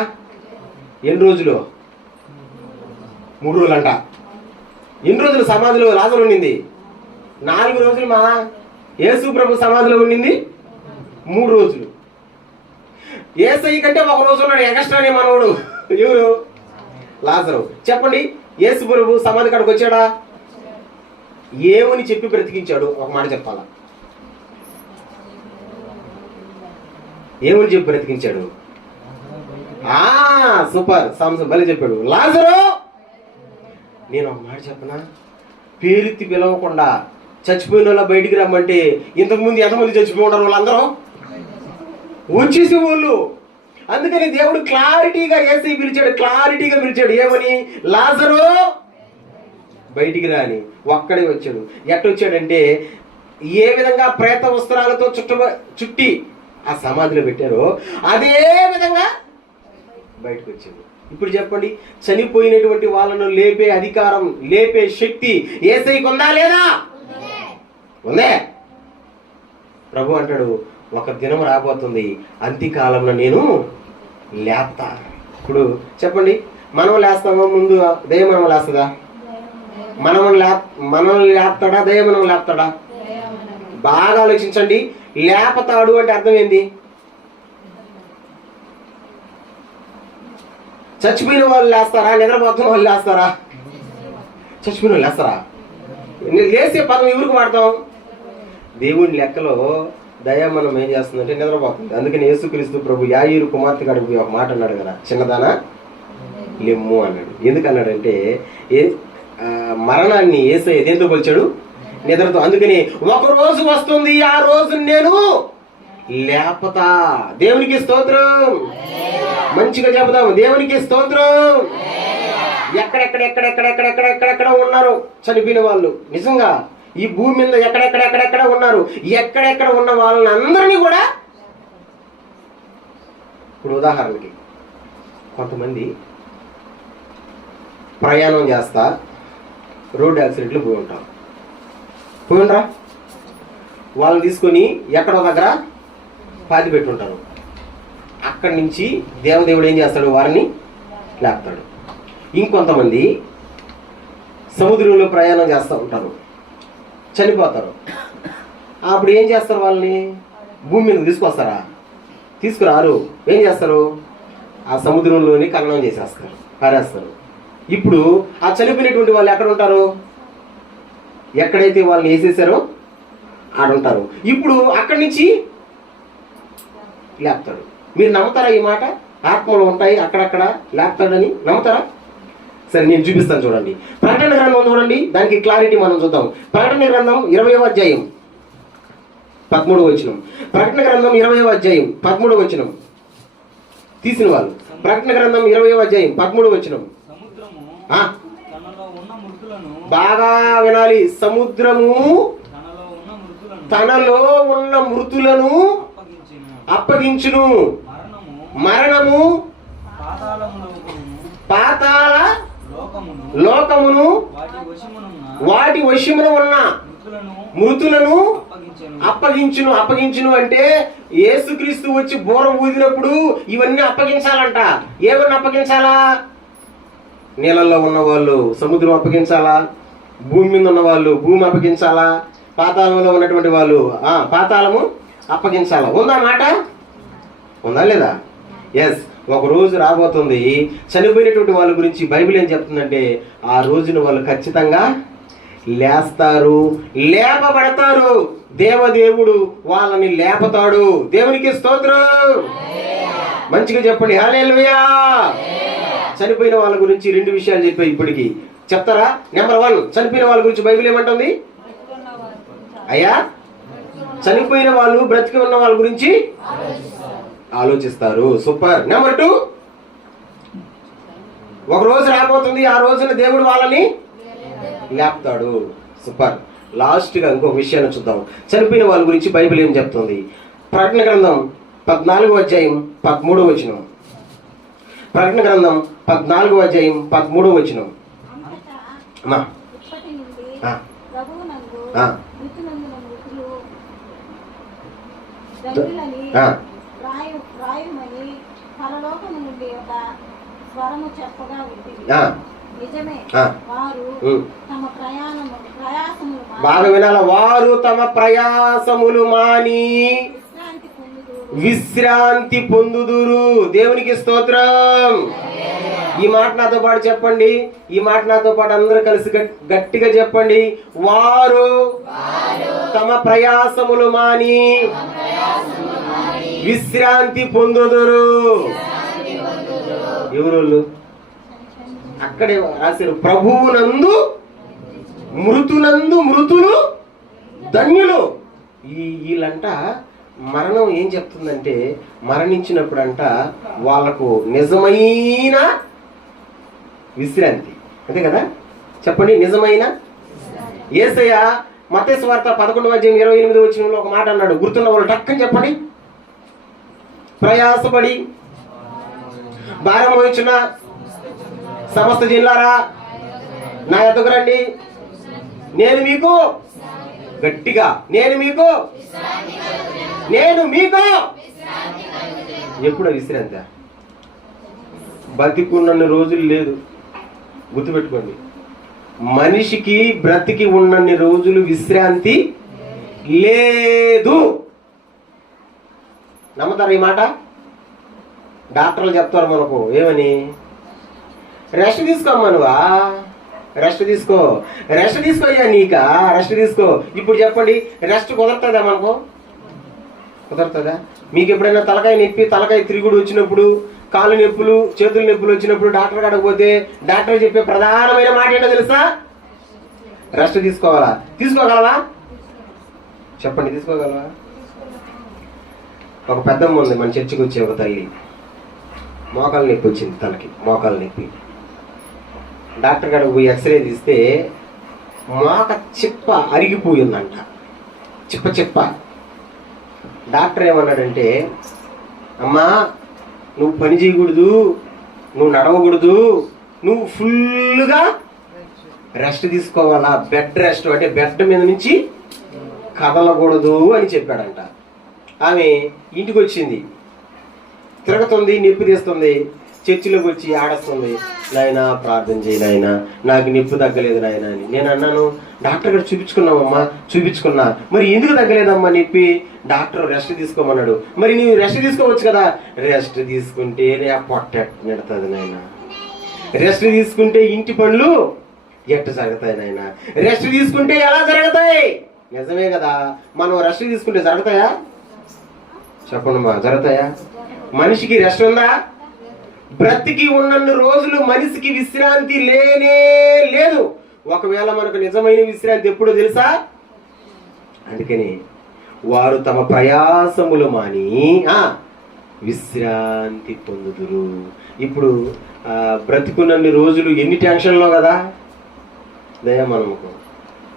ఎన్ని రోజులు? 3 రోజులు అంట. ఎన్ని రోజులు సమాధిలో లాజరు ఉండింది? 4 రోజులు. మా యేసు ప్రభు సమాధిలో ఉండింది 3 రోజులు. యేసయ్య కంటే ఒక రోజు ఉన్నాడు ఎగస్ట్రానే మనోడు. ఎవరు? లాజరు. చెప్పండి, యేసు ప్రభు సమాధి కాడికి వచ్చాడా? ఏమని చెప్పి బ్రతికించాడు? ఒక మాట చెప్పాలా? ఏమని చెప్పి బ్రతికించాడు? సూపర్, సాంసం భలే చెప్పాడు. లాజరు, నేను ఒక మాట చెప్పనా, పేరెత్తి పిలవకుండా చచ్చిపోయిన వాళ్ళ బయటికి రమ్మంటే ఇంతకుముందు ఎంతమంది చచ్చిపోయి ఉన్నారు? వాళ్ళందరూ వచ్చేసి వాళ్ళు. అందుకని దేవుడు క్లారిటీగా యేసయ్య పిలిచాడు, క్లారిటీగా పిలిచాడు. ఏమని? లాజరు బయటికి రాని. ఒక్కడే వచ్చాడు. ఎట్టొచ్చాడంటే, ఏ విధంగా ప్రేత వస్త్రాలతో చుట్టి ఆ సమాధిలో పెట్టారో అదే విధంగా బయటకు వచ్చాడు. ఇప్పుడు చెప్పండి, చనిపోయినటువంటి వాళ్ళను లేపే అధికారం, లేపే శక్తి యేసయ్యకు ఉందా లేదా? ఉందే. ప్రభు అంటాడు, ఒక దినం రాబోతుంది, అంత్యకాలంలో నేను లేపుతా. ఇప్పుడు చెప్పండి, మనం లేస్తామా? ముందు దయ్యం మనం లేస్తుందా? మనల్ని లేపుతాడా? దయ్యం మనం లేపుతాడా? బాగా ఆలోచించండి. లేపతాడు అంటే అర్థం ఏంది? చచ్చిపోయిన వాళ్ళు లేస్తారా? నిద్రపోతున్న వాళ్ళు లేస్తారా? చచ్చిపోయిన వాళ్ళు లేస్తారా? లేసే పదం ఎవరికి వాడతాం? దేవుని లెక్కలో దయ మనం ఏం చేస్తుందంటే నిద్రపోతుంది. అందుకని యేసుక్రీస్తు ప్రభు యాయీరు కుమార్తె కాడికి ఒక మాట అన్నాడు కదా, చిన్నదానా లెమ్ము అన్నాడు. ఎందుకు అన్నాడంటే, మరణాన్ని యేసయ్య దేంతో పోల్చాడు? నిద్రతో. అందుకని ఒక రోజు వస్తుంది, ఆ రోజు నేను లేపతా. దేవునికి స్తోత్రం. మంచిగా చెబుదాం, దేవునికి స్తోత్రం. ఎక్కడెక్కడ ఉన్నారు చనిపోయిన వాళ్ళు? నిజంగా ఈ భూమి మీద ఎక్కడెక్కడ ఉన్నారు. ఎక్కడెక్కడ ఉన్న వాళ్ళని అందరినీ కూడా, ఇప్పుడు ఉదాహరణకి కొంతమంది ప్రయాణం చేస్తా రోడ్డు యాక్సిడెంట్లు పోయి ఉంటారు. పోయినరా? వాళ్ళని తీసుకొని ఎక్కడో దగ్గర పాతి పెట్టుంటారు. అక్కడి నుంచి దేవదేవుడు ఏం చేస్తాడు? వారిని లేపుతాడు. ఇంకొంతమంది సముద్రంలో ప్రయాణం చేస్తూ ఉంటారు, చనిపోతారు. అప్పుడు ఏం చేస్తారు? వాళ్ళని భూమి మీద తీసుకొస్తారా? తీసుకురారు. ఏం చేస్తారు? ఆ సముద్రంలోని ఖననం చేసేస్తారు, పారేస్తారు. ఇప్పుడు ఆ చనిపోయినటువంటి వాళ్ళు ఎక్కడ ఉంటారు? ఎక్కడైతే వాళ్ళని వేసేసారో ఆడుంటారు. ఇప్పుడు అక్కడి నుంచి లేపుతాడు. మీరు నమ్ముతారా ఈ మాట? ఆత్మలు ఉంటాయి అక్కడక్కడ లేపుతాడని నమ్ముతారా? సరే, నేను చూపిస్తాను చూడండి. ప్రకటన గ్రంథం చూడండి, దానికి క్లారిటీ మనం చూద్దాం. ప్రకటన గ్రంథం 20వ అధ్యాయం 13వ వచనం. ప్రకటన గ్రంథం 20వ అధ్యాయం 13వ వచనం. తీసిన వాళ్ళు ప్రకటన గ్రంథం 20వ అధ్యాయం 13వ వచనం. బాగా వినాలి. సముద్రము తనలో ఉన్న మృతులను అప్పగించును. మరణము పాతాళ లోకమును వాటి వశమున ఉన్న మృతులను అప్పగించును అంటే యేసుక్రీస్తు వచ్చి బోర ఊదినప్పుడు ఇవన్నీ అప్పగించాలంట. ఏమన్నా అప్పగించాలా? నీళ్ళల్లో ఉన్న వాళ్ళు సముద్రం అప్పగించాలా? భూమి మీద ఉన్న వాళ్ళు భూమి అప్పగించాలా? పాతాళంలో ఉన్నటువంటి వాళ్ళు పాతాళము అప్పగించాలా? ఉందా మాట? ఉందా లేదా? ఎస్. ఒక రోజు రాబోతుంది, చనిపోయినటువంటి వాళ్ళ గురించి బైబిల్ ఏం చెప్తుందంటే, ఆ రోజున వాళ్ళు ఖచ్చితంగా లేస్తారు, లేపబడతారు. దేవదేవుడు వాళ్ళని లేపతాడు. దేవునికి స్తోత్రం. మంచిగా చెప్పండి హల్లెలూయా. చనిపోయిన వాళ్ళ గురించి 2 విషయాలు చెప్పాయి. ఇప్పటికి చెప్తారా? నెంబర్ 1, చనిపోయిన వాళ్ళ గురించి బైబిల్ ఏమంటుంది? అయ్యా, చనిపోయిన వాళ్ళు బ్రతికి ఉన్న వాళ్ళ గురించి ఆలోచిస్తారు. సూపర్. నెంబర్ 2, ఒక రోజు రాబోతుంది, ఆ రోజున దేవుడు వాళ్ళని లేపుతాడు. సూపర్. లాస్ట్ గా ఇంకొక విషయాన్ని చూద్దాం. చనిపోయిన వాళ్ళ గురించి బైబిల్ ఏం చెప్తుంది? ప్రకటన గ్రంథం 14వ అధ్యాయం 13వ వచనం. ప్రకటన గ్రంథం 14వ అధ్యాయం 13వ వచనం. బాగా వినాల. వారు తమ ప్రయాసములు మాని విశ్రాంతి పొందుదురు. దేవునికి స్తోత్రం. ఈ మాట నాతో పాటు చెప్పండి. ఈ మాట నాతో పాటు అందరూ కలిసి గట్టిగా చెప్పండి. వారు తమ ప్రయాసములు మాని విశ్రాంతి పొందుదురు. ఎవరు? అక్కడే రాశారు, ప్రభువునందు మృతులు ధన్యులు. వీళ్ళంట మరణం ఏం చెప్తుందంటే, మరణించినప్పుడంట వాళ్ళకు నిజమైన విశ్రాంతి. అంతే కదా? చెప్పండి, నిజమైన. యేసయ్య మత్తయి సువార్త 11:28 ఒక మాట అన్నాడు. గుర్తున్న వాళ్ళు టక్కని చెప్పండి. ప్రయాసపడి భారం మోయించిన సమస్త జిల్లారా నా ఎదుగు రండి, నేను మీకు గట్టిగా నేను మీకు ఎప్పుడు విశ్రాంతి? బతికున్నన్ని రోజులు లేదు. గుర్తుపెట్టుకోండి, మనిషికి బ్రతికి ఉన్నన్ని రోజులు విశ్రాంతి లేదు. నమ్ముతారు ఈ మాట? డాక్టర్లు చెప్తారు మనకు ఏమని, రెస్ట్ తీసుకోమ్మనువా, రెస్ట్ తీసుకో అయ్యా, నీకా రెస్ట్ తీసుకో. ఇప్పుడు చెప్పండి, రెస్ట్ కుదరతుందా? మనకు కుదరతుందా? మీకు ఎప్పుడైనా తలకాయ తిరుగుడు వచ్చినప్పుడు, కాళ్ళు నొప్పులు, చేతుల నొప్పులు వచ్చినప్పుడు డాక్టర్ కాడకపోతే డాక్టర్ చెప్పే ప్రధానమైన మాట ఏంటో తెలుసా? రెస్ట్ తీసుకోవాలా? తీసుకోగలవా? చెప్పండి, తీసుకోగలవా? ఒక పెద్దమ్మ ఉంది మన చర్చికి వచ్చే ఒక తల్లి. మోకాలు నొప్పి వచ్చింది, తనకి మోకాలు నొప్పి. డాక్టర్ గారు పోయి ఎక్స్రే తీస్తే మోక చిప్ప అరిగిపోయిందంట, చిప్ప. డాక్టర్ ఏమన్నాడంటే, అమ్మా నువ్వు పని చేయకూడదు, నువ్వు నడవకూడదు, నువ్వు ఫుల్గా రెస్ట్ తీసుకోవాలా, బెడ్ రెస్ట్, అంటే బెడ్ మీద నుంచి కదలకూడదు అని చెప్పాడంట. ఆమె ఇంటికి వచ్చింది, తిరుగుతుంది, నొప్పి తీస్తుంది, చర్చిలోకి వచ్చి ఆడస్తుంది, నాయనా ప్రార్థన చేయి నాయనా, నాకు నొప్పి తగ్గలేదు నాయనా అని. నేను అన్నాను, డాక్టర్ గారు చూపించుకున్నావమ్మా? చూపించుకున్నా. మరి ఎందుకు తగ్గలేదమ్మా నొప్పి? డాక్టర్ రెస్ట్ తీసుకోమన్నాడు. మరి నీవు రెస్ట్ తీసుకోవచ్చు కదా. రెస్ట్ తీసుకుంటే పొట్ట నెడుతుంది నాయన, రెస్ట్ తీసుకుంటే ఇంటి పనులు ఎట్ట జరుగుతాయి నాయన, రెస్ట్ తీసుకుంటే ఎలా జరుగుతాయి? నిజమే కదా. మనం రెస్ట్ తీసుకుంటే జరుగుతాయా? చెప్పండమ్మా, జరుగుతాయా? మనిషికి రెస్ట్ ఉందా? బ్రతికి ఉన్నన్ని రోజులు మనిషికి విశ్రాంతి లేనే లేదు. ఒకవేళ మనకు నిజమైన విశ్రాంతి ఎప్పుడో తెలుసా? అందుకని వారు తమ ప్రయాసములు మాని విశ్రాంతి పొందుదురు. ఇప్పుడు బ్రతికున్నన్ని రోజులు ఎన్ని టెన్షన్లో కదా. దయా మనకు,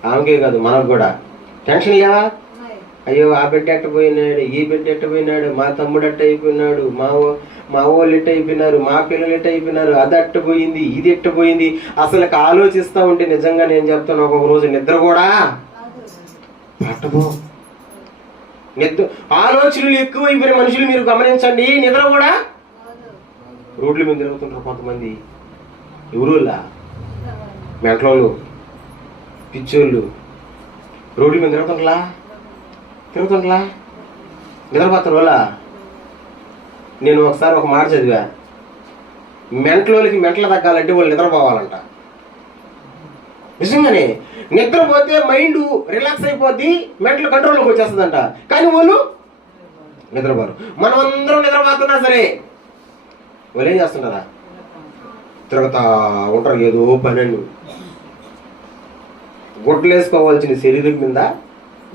ఆమెకే కాదు మనకు కూడా టెన్షన్ లేవా? అయ్యో ఆ బిడ్డ ఎట్ట పోయినాడు, ఈ బిడ్డ ఎట్ట పోయినాడు, మా తమ్ముడు ఎట్ట అయిపోయినాడు, మా వాళ్ళు ఎట్ట అయిపోయినారు, మా పిల్లలు ఎట్ట అయిపోయినారు, అది ఎట్ట పోయింది, ఇది ఎట్ట పోయింది. అసలు ఆలోచిస్తూ ఉంటే నిజంగా నేను చెప్తాను, ఒక్కొక్క రోజు నిద్ర కూడా పట్టబో. ఆలోచనలు ఎక్కువైపోయిన మనుషులు మీరు గమనించండి, నిద్ర కూడా. రోడ్ల మీద తిరుగుతుంటారు కొంతమంది, ఎవరులా మెంట్లోళ్ళు, పిచ్చోళ్ళు, రోడ్ల మీద తిరుగుతుంటలా నిద్రపోతారు వాళ్ళ. నేను ఒకసారి ఒక మాట చదివా, మెంట్లోకి మెంటలు తగ్గాలంటే వాళ్ళు నిద్రపోవాలంట. నిజంగానే నిద్రపోతే మైండ్ రిలాక్స్ అయిపోద్ది, మెంటల్ కంట్రోల్లోకి వచ్చేస్తుందంట. కానీ వాళ్ళు నిద్రపోరు. మనం అందరం నిద్రపోతున్నా సరే వాళ్ళు ఏం చేస్తుంటారా? తిరుగుతా ఉంటారు ఏదో పని. గుడ్లు వేసుకోవాల్సిన శరీరం మీద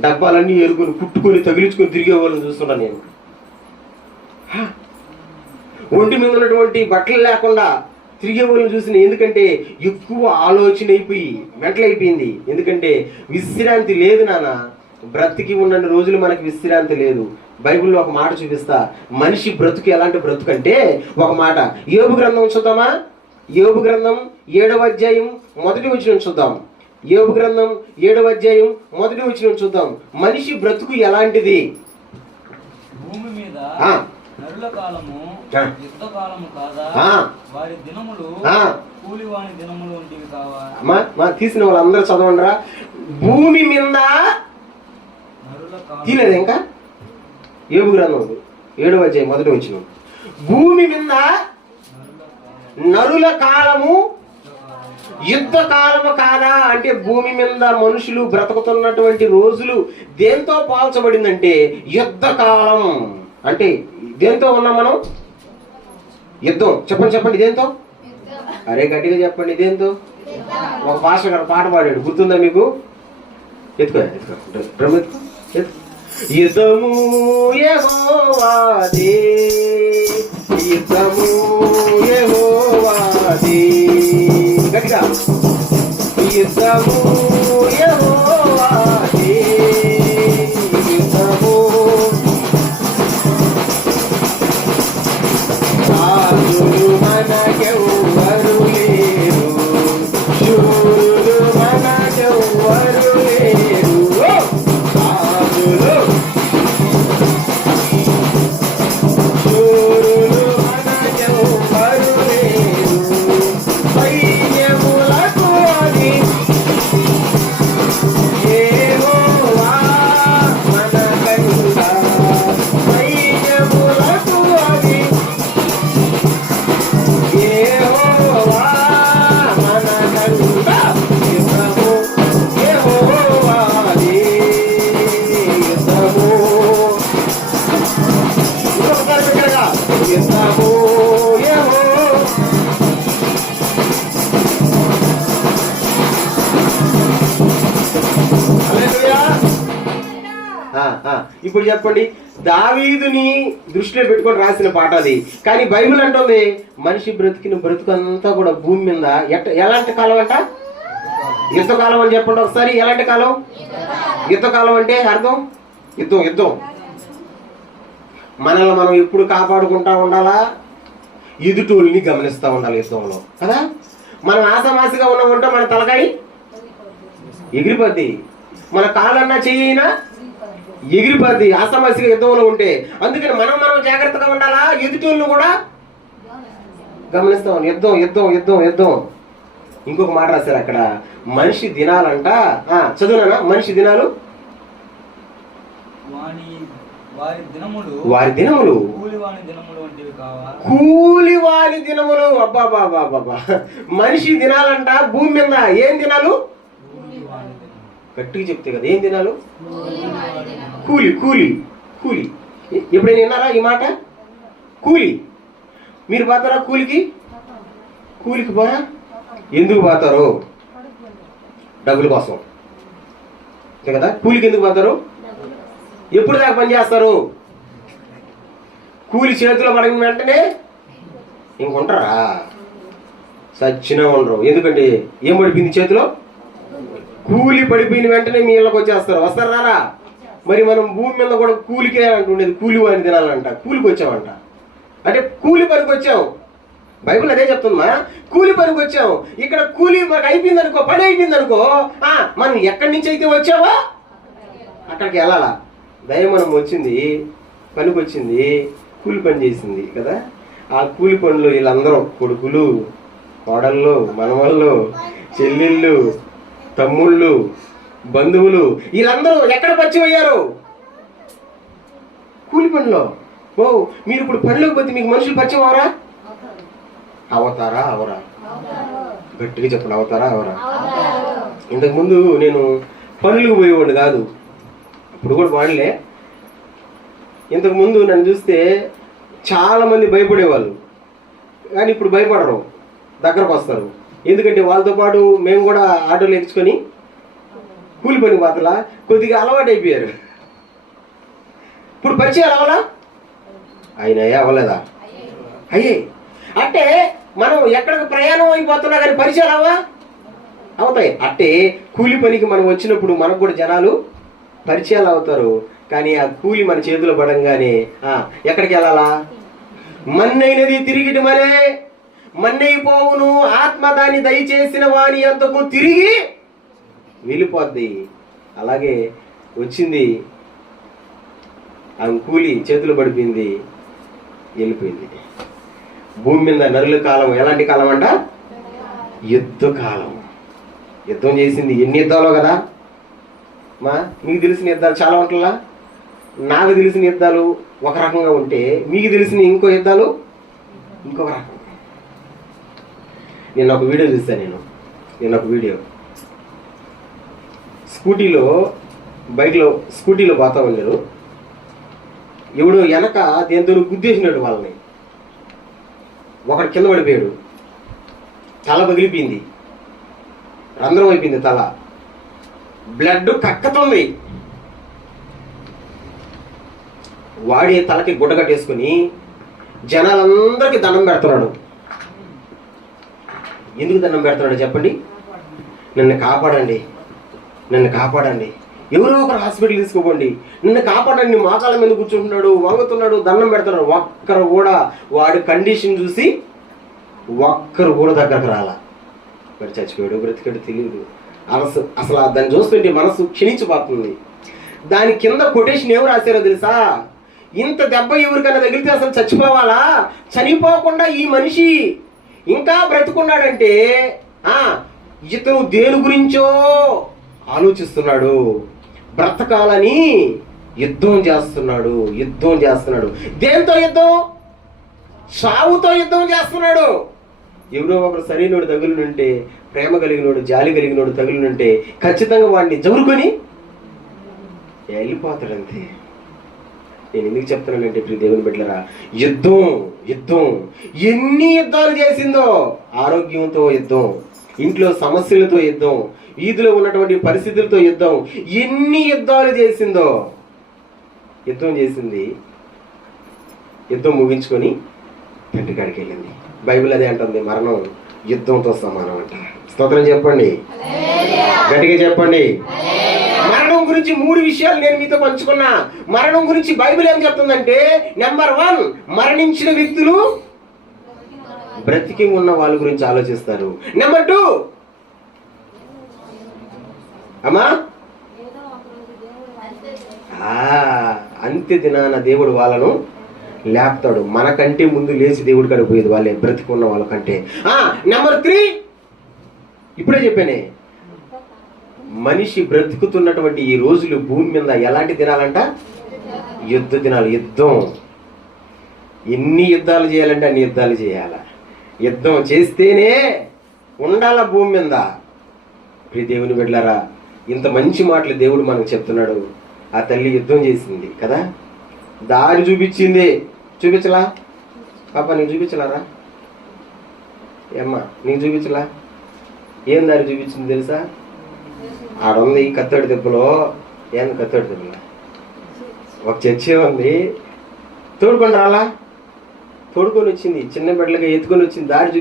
డబ్బాలన్నీ ఏరుకొని కుట్టుకొని తగిలించుకొని తిరిగే వాళ్ళని చూస్తున్నాను నేను. ఒంటి మీద ఉన్నటువంటి బట్టలు లేకుండా తిరిగే వాళ్ళని చూసిన. ఎందుకంటే ఎక్కువ ఆలోచన అయిపోయి మెంటల్ అయిపోయింది. ఎందుకంటే విశ్రాంతి లేదు నాన్న. బ్రతికి ఉన్నన్ని రోజులు మనకి విశ్రాంతి లేదు. బైబిల్లో ఒక మాట చూపిస్తా, మనిషి బ్రతుకు ఎలాంటి బ్రతుకు అంటే, ఒక మాట యోబు గ్రంథం చూద్దామా? యోబు గ్రంథం 7వ అధ్యాయం 1వ వచనం చూద్దాం. యోబు గ్రంథం 7వ అధ్యాయం 1వ వచనం చూద్దాం. మనిషి బ్రతుకు ఎలాంటిది? భూమి మీద నరుల కాలము యుద్ధ కాలము కాదా? వారి దినములు కూలివాని దినములు వంటివి కావా? తీసిన వాళ్ళందరూ చదవండిరా. భూమి మీద తీలేదు ఇంకా యోబు గ్రంథం 7వ అధ్యాయం మొదటి వచనం. భూమి మీద నరుల కాలము యుద్ధ కాలము కాదా అంటే భూమి మీద మనుషులు బ్రతుకుతున్నటువంటి రోజులు దేంతో పోల్చబడిందంటే యుద్ధ కాలం. అంటే దేంతో ఉన్నాం మనం? యుద్ధం. చెప్పండి దేంతో? అరే గట్టిగా చెప్పండి, దేంతో? ఒక భాష గారు పాట పాడాడు, గుర్తుందా మీకు? ఎత్తుకో యుద్ధము యెహోవాదే, యుద్ధము యెహోవాదే, గట్టిగా యుద్ధము యెహోవాదే, యుద్ధము రాజులు మనకెవ్వరు లేరు, శూరులు మనకెవ్వరు లేరు, రాజులు శూరులు మనకెవ్వరు లేరు, సైన్యములకు అది యెహోవా మనకంట, సైన్యములకు అది యెహోవా మనకంట, యుద్ధము యెహోవాదే, యుద్ధము ఇంకొకసారి బిగ్గరగా యుద్ధము హల్లెలూయా. ఇప్పుడు చెప్పండి, దావీదుని దృష్టిలో పెట్టుకొని రాసిన పాట అది. కానీ బైబిల్ అంటుంది మనిషి బ్రతికిన బ్రతుకంతా కూడా భూమి మీద ఎలాంటి కాలం అంట? యుద్ధ కాలం అని చెప్పండి ఒకసారి. ఎలాంటి కాలం? యుద్ధ కాలం అంటే అర్థం యుద్ధం. మనల్ని మనం ఎప్పుడు కాపాడుకుంటా ఉండాలా, ఎదుటోళ్ళని గమనిస్తూ ఉండాలి యుద్ధంలో కదా. మనం ఆసమాసిగా ఉన్నామంటే మన తలకాయ ఎగిరిపోద్ది, మన కాలన్నా చెయ్యినా ఎగిరిపోద్ది ఆసమాసిగా యుద్ధంలో ఉంటే. అందుకని మనం జాగ్రత్తగా ఉండాలా, ఎదుటోళ్ళని కూడా గమనిస్తాం. యుద్ధం. ఇంకొక మాట రాశారు అక్కడ, మనిషి దినాలంట. చదువునా? మనిషి దినాలు వారి దినములు కూలివాని దినములు. అబ్బాబాబా, మనిషి దినాలంట భూమి మీద. ఏం దినాలు? గట్టిగా చెప్తే కదా, ఏం దినాలు? కూలి. ఎప్పుడైనా విన్నారా ఈ మాట? కూలి. మీరు పోతారా కూలికి పోరా? ఎందుకు పోతారు? డబ్బుల కోసం అంతే కదా. కూలికి ఎందుకు పోతారు? ఎప్పుడు దాకా పని చేస్తారు? కూలి చేతిలో పడిన వెంటనే ఇంకొంటారా? సచ్చినా ఉండరు. ఎందుకంటే ఏం పడిపోయింది చేతిలో? కూలి పడిపోయిన వెంటనే మీ ఇళ్ళకి వస్తారా? మరి మనం భూమి మీద కూడా కూలికే అంటుండేది, కూలి వాడిని తినాలంట. కూలికి వచ్చామంట అంటే కూలి పనికి వచ్చాం. బైబిల్ అదే చెప్తుందా, కూలి పనికి వచ్చాం. ఇక్కడ కూలి మనకు అయిపోయింది అనుకో, పని అయిపోయింది అనుకో, మనం ఎక్కడి నుంచి అయితే వచ్చావో అక్కడికి వెళ్ళాలా. దైవమనం వచ్చింది, పనికి వచ్చింది, కూలి పని చేసింది కదా. ఆ కూలి పనులు వీళ్ళందరూ కొడుకులు, కోడళ్ళు, మనవళ్ళు, చెల్లెళ్ళు, తమ్ముళ్ళు, బంధువులు, వీళ్ళందరూ ఎక్కడ పరిచయం అయ్యారు? కూలి పనిలో. మీరు ఇప్పుడు పనిలోకి పోతే మీకు మనుషులు పరిచయం అవరా? అవరా? గట్టిగా చెప్పండి, అవరా? ఇంతకుముందు నేను పనులకు పోయేవాడిని కాదు, ఇప్పుడు కూడా వాడలే. ఇంతకుముందు నన్ను చూస్తే చాలామంది భయపడేవాళ్ళు, కానీ ఇప్పుడు భయపడరు, దగ్గరకు వస్తారు. ఎందుకంటే వాళ్ళతో పాటు మేము కూడా ఆటోలు ఎక్కించుకొని కూలి పని పోతలా కొద్దిగా అలవాటు అయిపోయారు. ఇప్పుడు పరిచయాలు అవలా? అయినాయా? అవ్వలేదా? అయ్యే. అంటే మనం ఎక్కడికి ప్రయాణం అయిపోతున్నా కానీ పరిచయాలు అవుతాయి. అంటే కూలి పనికి మనం వచ్చినప్పుడు మనకు కూడా జనాలు పరిచయాలు అవుతారు. కానీ ఆ కూలి మన చేతిలో పడంగానే ఎక్కడికి వెళ్ళాలా? మన్నైనది తిరిగిటి మరే మన్నైపోవును, ఆత్మ దాన్ని దయచేసిన వాని అంతకు తిరిగి వెళ్ళిపోద్ది. అలాగే వచ్చింది, ఆ కూలి చేతులు పడిపోయింది, వెళ్ళిపోయింది. భూమి మీద నరుల కాలం ఎలాంటి కాలం అంట? యుద్ధ కాలం. యుద్ధం చేసింది. ఎన్ని యుద్ధాలు కదా మీకు తెలిసిన యుద్ధాలు చాలా ఉంటుందా? నాకు తెలిసిన యుద్ధాలు ఒక రకంగా ఉంటే మీకు తెలిసిన ఇంకో యుద్ధాలు ఇంకొక రకంగా. నేను ఒక వీడియో చూసాను. నేను ఒక వీడియో స్కూటీలో పోతా ఉన్నారు. ఎవడు వెనక దేంతో గుద్దేసినాడు వాళ్ళని. ఒకడు కింద పడిపోయాడు, తల పగిలిపోయింది, రంధ్రం అయిపోయింది తల, బ్లడ్ కక్కుతుంది. వాడి తలకి గుడ్డ కట్టేసుకుని జనాలందరికీ దండం పెడుతున్నాడు. ఎందుకు దండం పెడుతున్నాడు చెప్పండి? నన్ను కాపాడండి, నన్ను కాపాడండి, ఎవరో ఒకరు హాస్పిటల్ తీసుకోపోండి, నిన్ను కాపాడండి. మోకాళ్ళ మీద కూర్చుంటున్నాడు, వంగుతున్నాడు, దండం పెడుతున్నాడు. ఒక్కరు కూడా వాడి కండిషన్ చూసి ఒక్కరు కూడా దగ్గరకు రాలా. మరి చచ్చిపోయాడు బ్రతికాడు తెలియదు. అసలు దాన్ని చూస్తుంటే మనసు క్షీణించిపోతుంది. దాని కింద కొటేషన్ ఏమి రాశారో తెలుసా? ఇంత దెబ్బ ఎవరికైనా తగిలితే అసలు చచ్చిపోవాలా? చనిపోకుండా ఈ మనిషి ఇంకా బ్రతుకున్నాడంటే ఇతను దేని గురించో ఆలోచిస్తున్నాడు, బ్రతకాలని యుద్ధం చేస్తున్నాడు. దేంతో యుద్ధం? చావుతో యుద్ధం చేస్తున్నాడు. ఎవరో ఒకరు సరైనోడు తగులునుంటే, ప్రేమ కలిగినోడు, జాలి కలిగినోడు తగులునుంటే ఖచ్చితంగా వాడిని జరురుకొని వెళ్ళిపోతాడంతే. నేను ఎందుకు చెప్తున్నానంటే ప్రియ దేవుని బిడ్డలారా, యుద్ధం ఎన్ని యుద్ధాలు చేసిందో. ఆరోగ్యంతో యుద్ధం, ఇంట్లో సమస్యలతో యుద్ధం, వీధిలో ఉన్నటువంటి పరిస్థితులతో యుద్ధం, ఎన్ని యుద్ధాలు చేసిందో. యుద్ధం చేసింది, యుద్ధం ముగించుకొని తండ్రి కాడికి వెళ్ళింది. బైబిల్ అదే అంటుంది, మరణం యుద్ధంతో సమానం అంట. స్తోత్రం చెప్పండి, గట్టిగా చెప్పండి. మరణం గురించి 3 విషయాలు నేను మీతో పంచుకున్నా. మరణం గురించి బైబిల్ ఏం చెప్తుందంటే, నెంబర్ 1, మరణించిన వ్యక్తులు బ్రతికి ఉన్న వాళ్ళ గురించి ఆలోచిస్తారు. నెంబర్ 2, అమ్మా అంత్య దినాన దేవుడు వాళ్ళను లేపుతాడు. మనకంటే ముందు లేచి దేవుడి కాడికి పోయేది వాళ్ళే, బ్రతికున్న వాళ్ళకంటే. నెంబర్ 3, ఇప్పుడే చెప్పానే, మనిషి బ్రతుకుతున్నటువంటి ఈ రోజులు భూమి మీద ఎలాంటి దినాలంట? యుద్ధ దినాలు. యుద్ధం. ఎన్ని యుద్ధాలు చేయాలంటే అన్ని యుద్ధాలు చేయాల. యుద్ధం చేస్తేనే ఉండాల భూమి మీద. ప్రియ దేవుని బిడ్డలారా, ఇంత మంచి మాటలు దేవుడు మనకు చెప్తున్నాడు. ఆ తల్లి యుద్ధం చేసింది కదా, దారి చూపించింది. చూపించలా పాప? నీకు చూపించలారా? ఏమ్మా నీకు చూపించలా? ఏం దారి చూపించింది తెలుసా? ఆడుంది కత్తడి దెబ్బలో. ఏంది కత్తడి దెబ్బలో? ఒక చర్చే ఉంది, తోడుకొని రాలా? తోడుకొని వచ్చింది, చిన్న బిడ్డలుగా ఎత్తుకొని వచ్చింది, దారి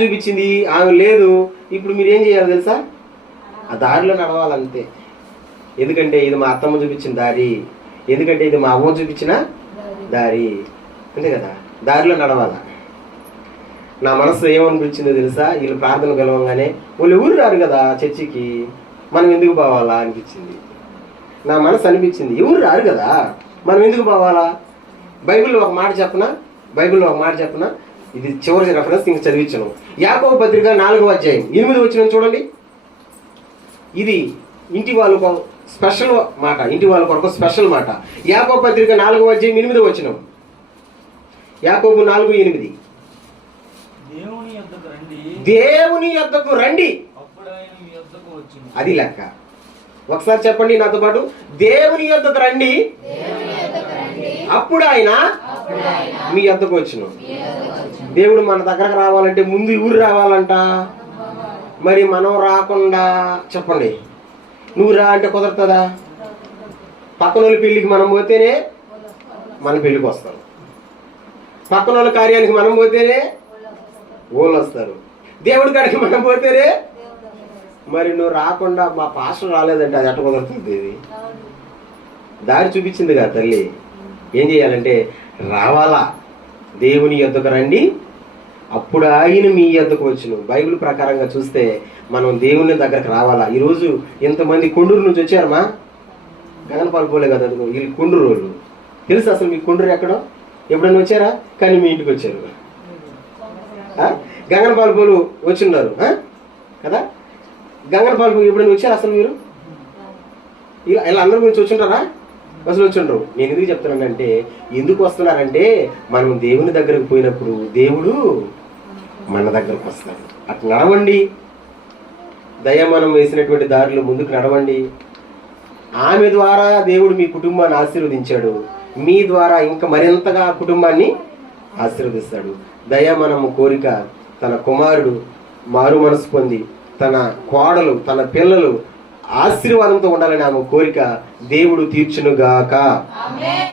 చూపించింది. ఆమె లేదు. ఇప్పుడు మీరు ఏం చేయాలి తెలుసా? ఆ దారిలో నడవాలంతే. ఎందుకంటే ఇది మా అత్తమ్మ చూపించిన దారి, ఎందుకంటే ఇది మా అమ్మ చూపించిన దారి, అంతే కదా. దారిలో నడవాలా. నా మనసు ఏమనిపించిందో తెలుసా? వీళ్ళు ప్రార్థన పిలవంగానే వాళ్ళు ఎవరు రారు కదా చర్చికి, మనం ఎందుకు పోవాలా అనిపించింది. నా మనసు అనిపించింది, ఎవరు రారు కదా మనం ఎందుకు పోవాలా? బైబిల్లో ఒక మాట చెప్పనా? ఇది చివరి రెఫరెన్స్ ఇంక చదివించను. యాకోబు పత్రిక 4వ అధ్యాయం 8వ వచనం చూడండి. ఇది ఇంటి వాళ్ళకు స్పెషల్ మాట, ఇంటి వాళ్ళ కొరకు స్పెషల్ మాట. యాకోబు పత్రిక 4వ అధ్యాయం 8వ వచనం. యాకోబు 4:8. దేవుని యొద్దకు రండి, అది లెక్క. ఒకసారి చెప్పండి నాతో పాటు, దేవుని యొద్దకు రండి, అప్పుడు ఆయన మీ యొద్దకు వచ్చును. దేవుడు మన దగ్గరకు రావాలంటే ముందు ఊరు రావాలంట. మరి మనం రాకుండా చెప్పండి, నువ్వు రా అంటే కుదరతుందా? పక్కన వాళ్ళ పెళ్ళికి మనం పోతేనే మన పెళ్ళికి వస్తారు, పక్కన వాళ్ళ కార్యానికి మనం పోతేనే వాళ్ళు వస్తారు, దేవుడి కాడికి మనం పోతేనే. మరి నువ్వు రాకుండా మా పాస్టర్ రాలేదంటే అది ఎట్ట కుదరుతుంది? ఇది దారి చూపించింది కదా తల్లి. ఏం చేయాలంటే రావాలా, దేవుని యొద్దకు రండి, అప్పుడు ఆయన మీ యొద్దకు వచ్చును. బైబిల్ ప్రకారంగా చూస్తే మనం దేవుని దగ్గరకు రావాలా. ఈరోజు ఎంతమంది కొండూరు నుంచి వచ్చారమ్మా? గగనపాలు పోలే కదా, వీళ్ళు కొండూరు వాళ్ళు. తెలుసు అసలు మీకు కొండూరు ఎక్కడో? ఎప్పుడైనా వచ్చారా? కానీ మీ ఇంటికి వచ్చారు. గగనపాలు పోలు వచ్చిన్నారు కదా. గంగనపాలు ఎప్పుడైనా వచ్చారు అసలు మీరు? ఇలా అందరి గురించి వచ్చింటారా? అసలు వచ్చుండ్రు. నేను ఎందుకు చెప్తున్నానంటే, ఎందుకు వస్తున్నారంటే మనం దేవుని దగ్గరకు పోయినప్పుడు దేవుడు మన దగ్గరకు వస్తాడు. అటు నడవండి, దయమానం వేసినటువంటి దారిలో ముందుకు నడవండి. ఆమె ద్వారా దేవుడు మీ కుటుంబాన్ని ఆశీర్వదించాడు, మీ ద్వారా ఇంకా మరింతగా కుటుంబాన్ని ఆశీర్వదిస్తాడు. దయమానము కోరిక తన కుమారుడు మారు మనసు పొంది తన కోడలు తన పిల్లలు ఆశీర్వాదంతో ఉండాలని ఆమె కోరిక దేవుడు తీర్చునుగాక.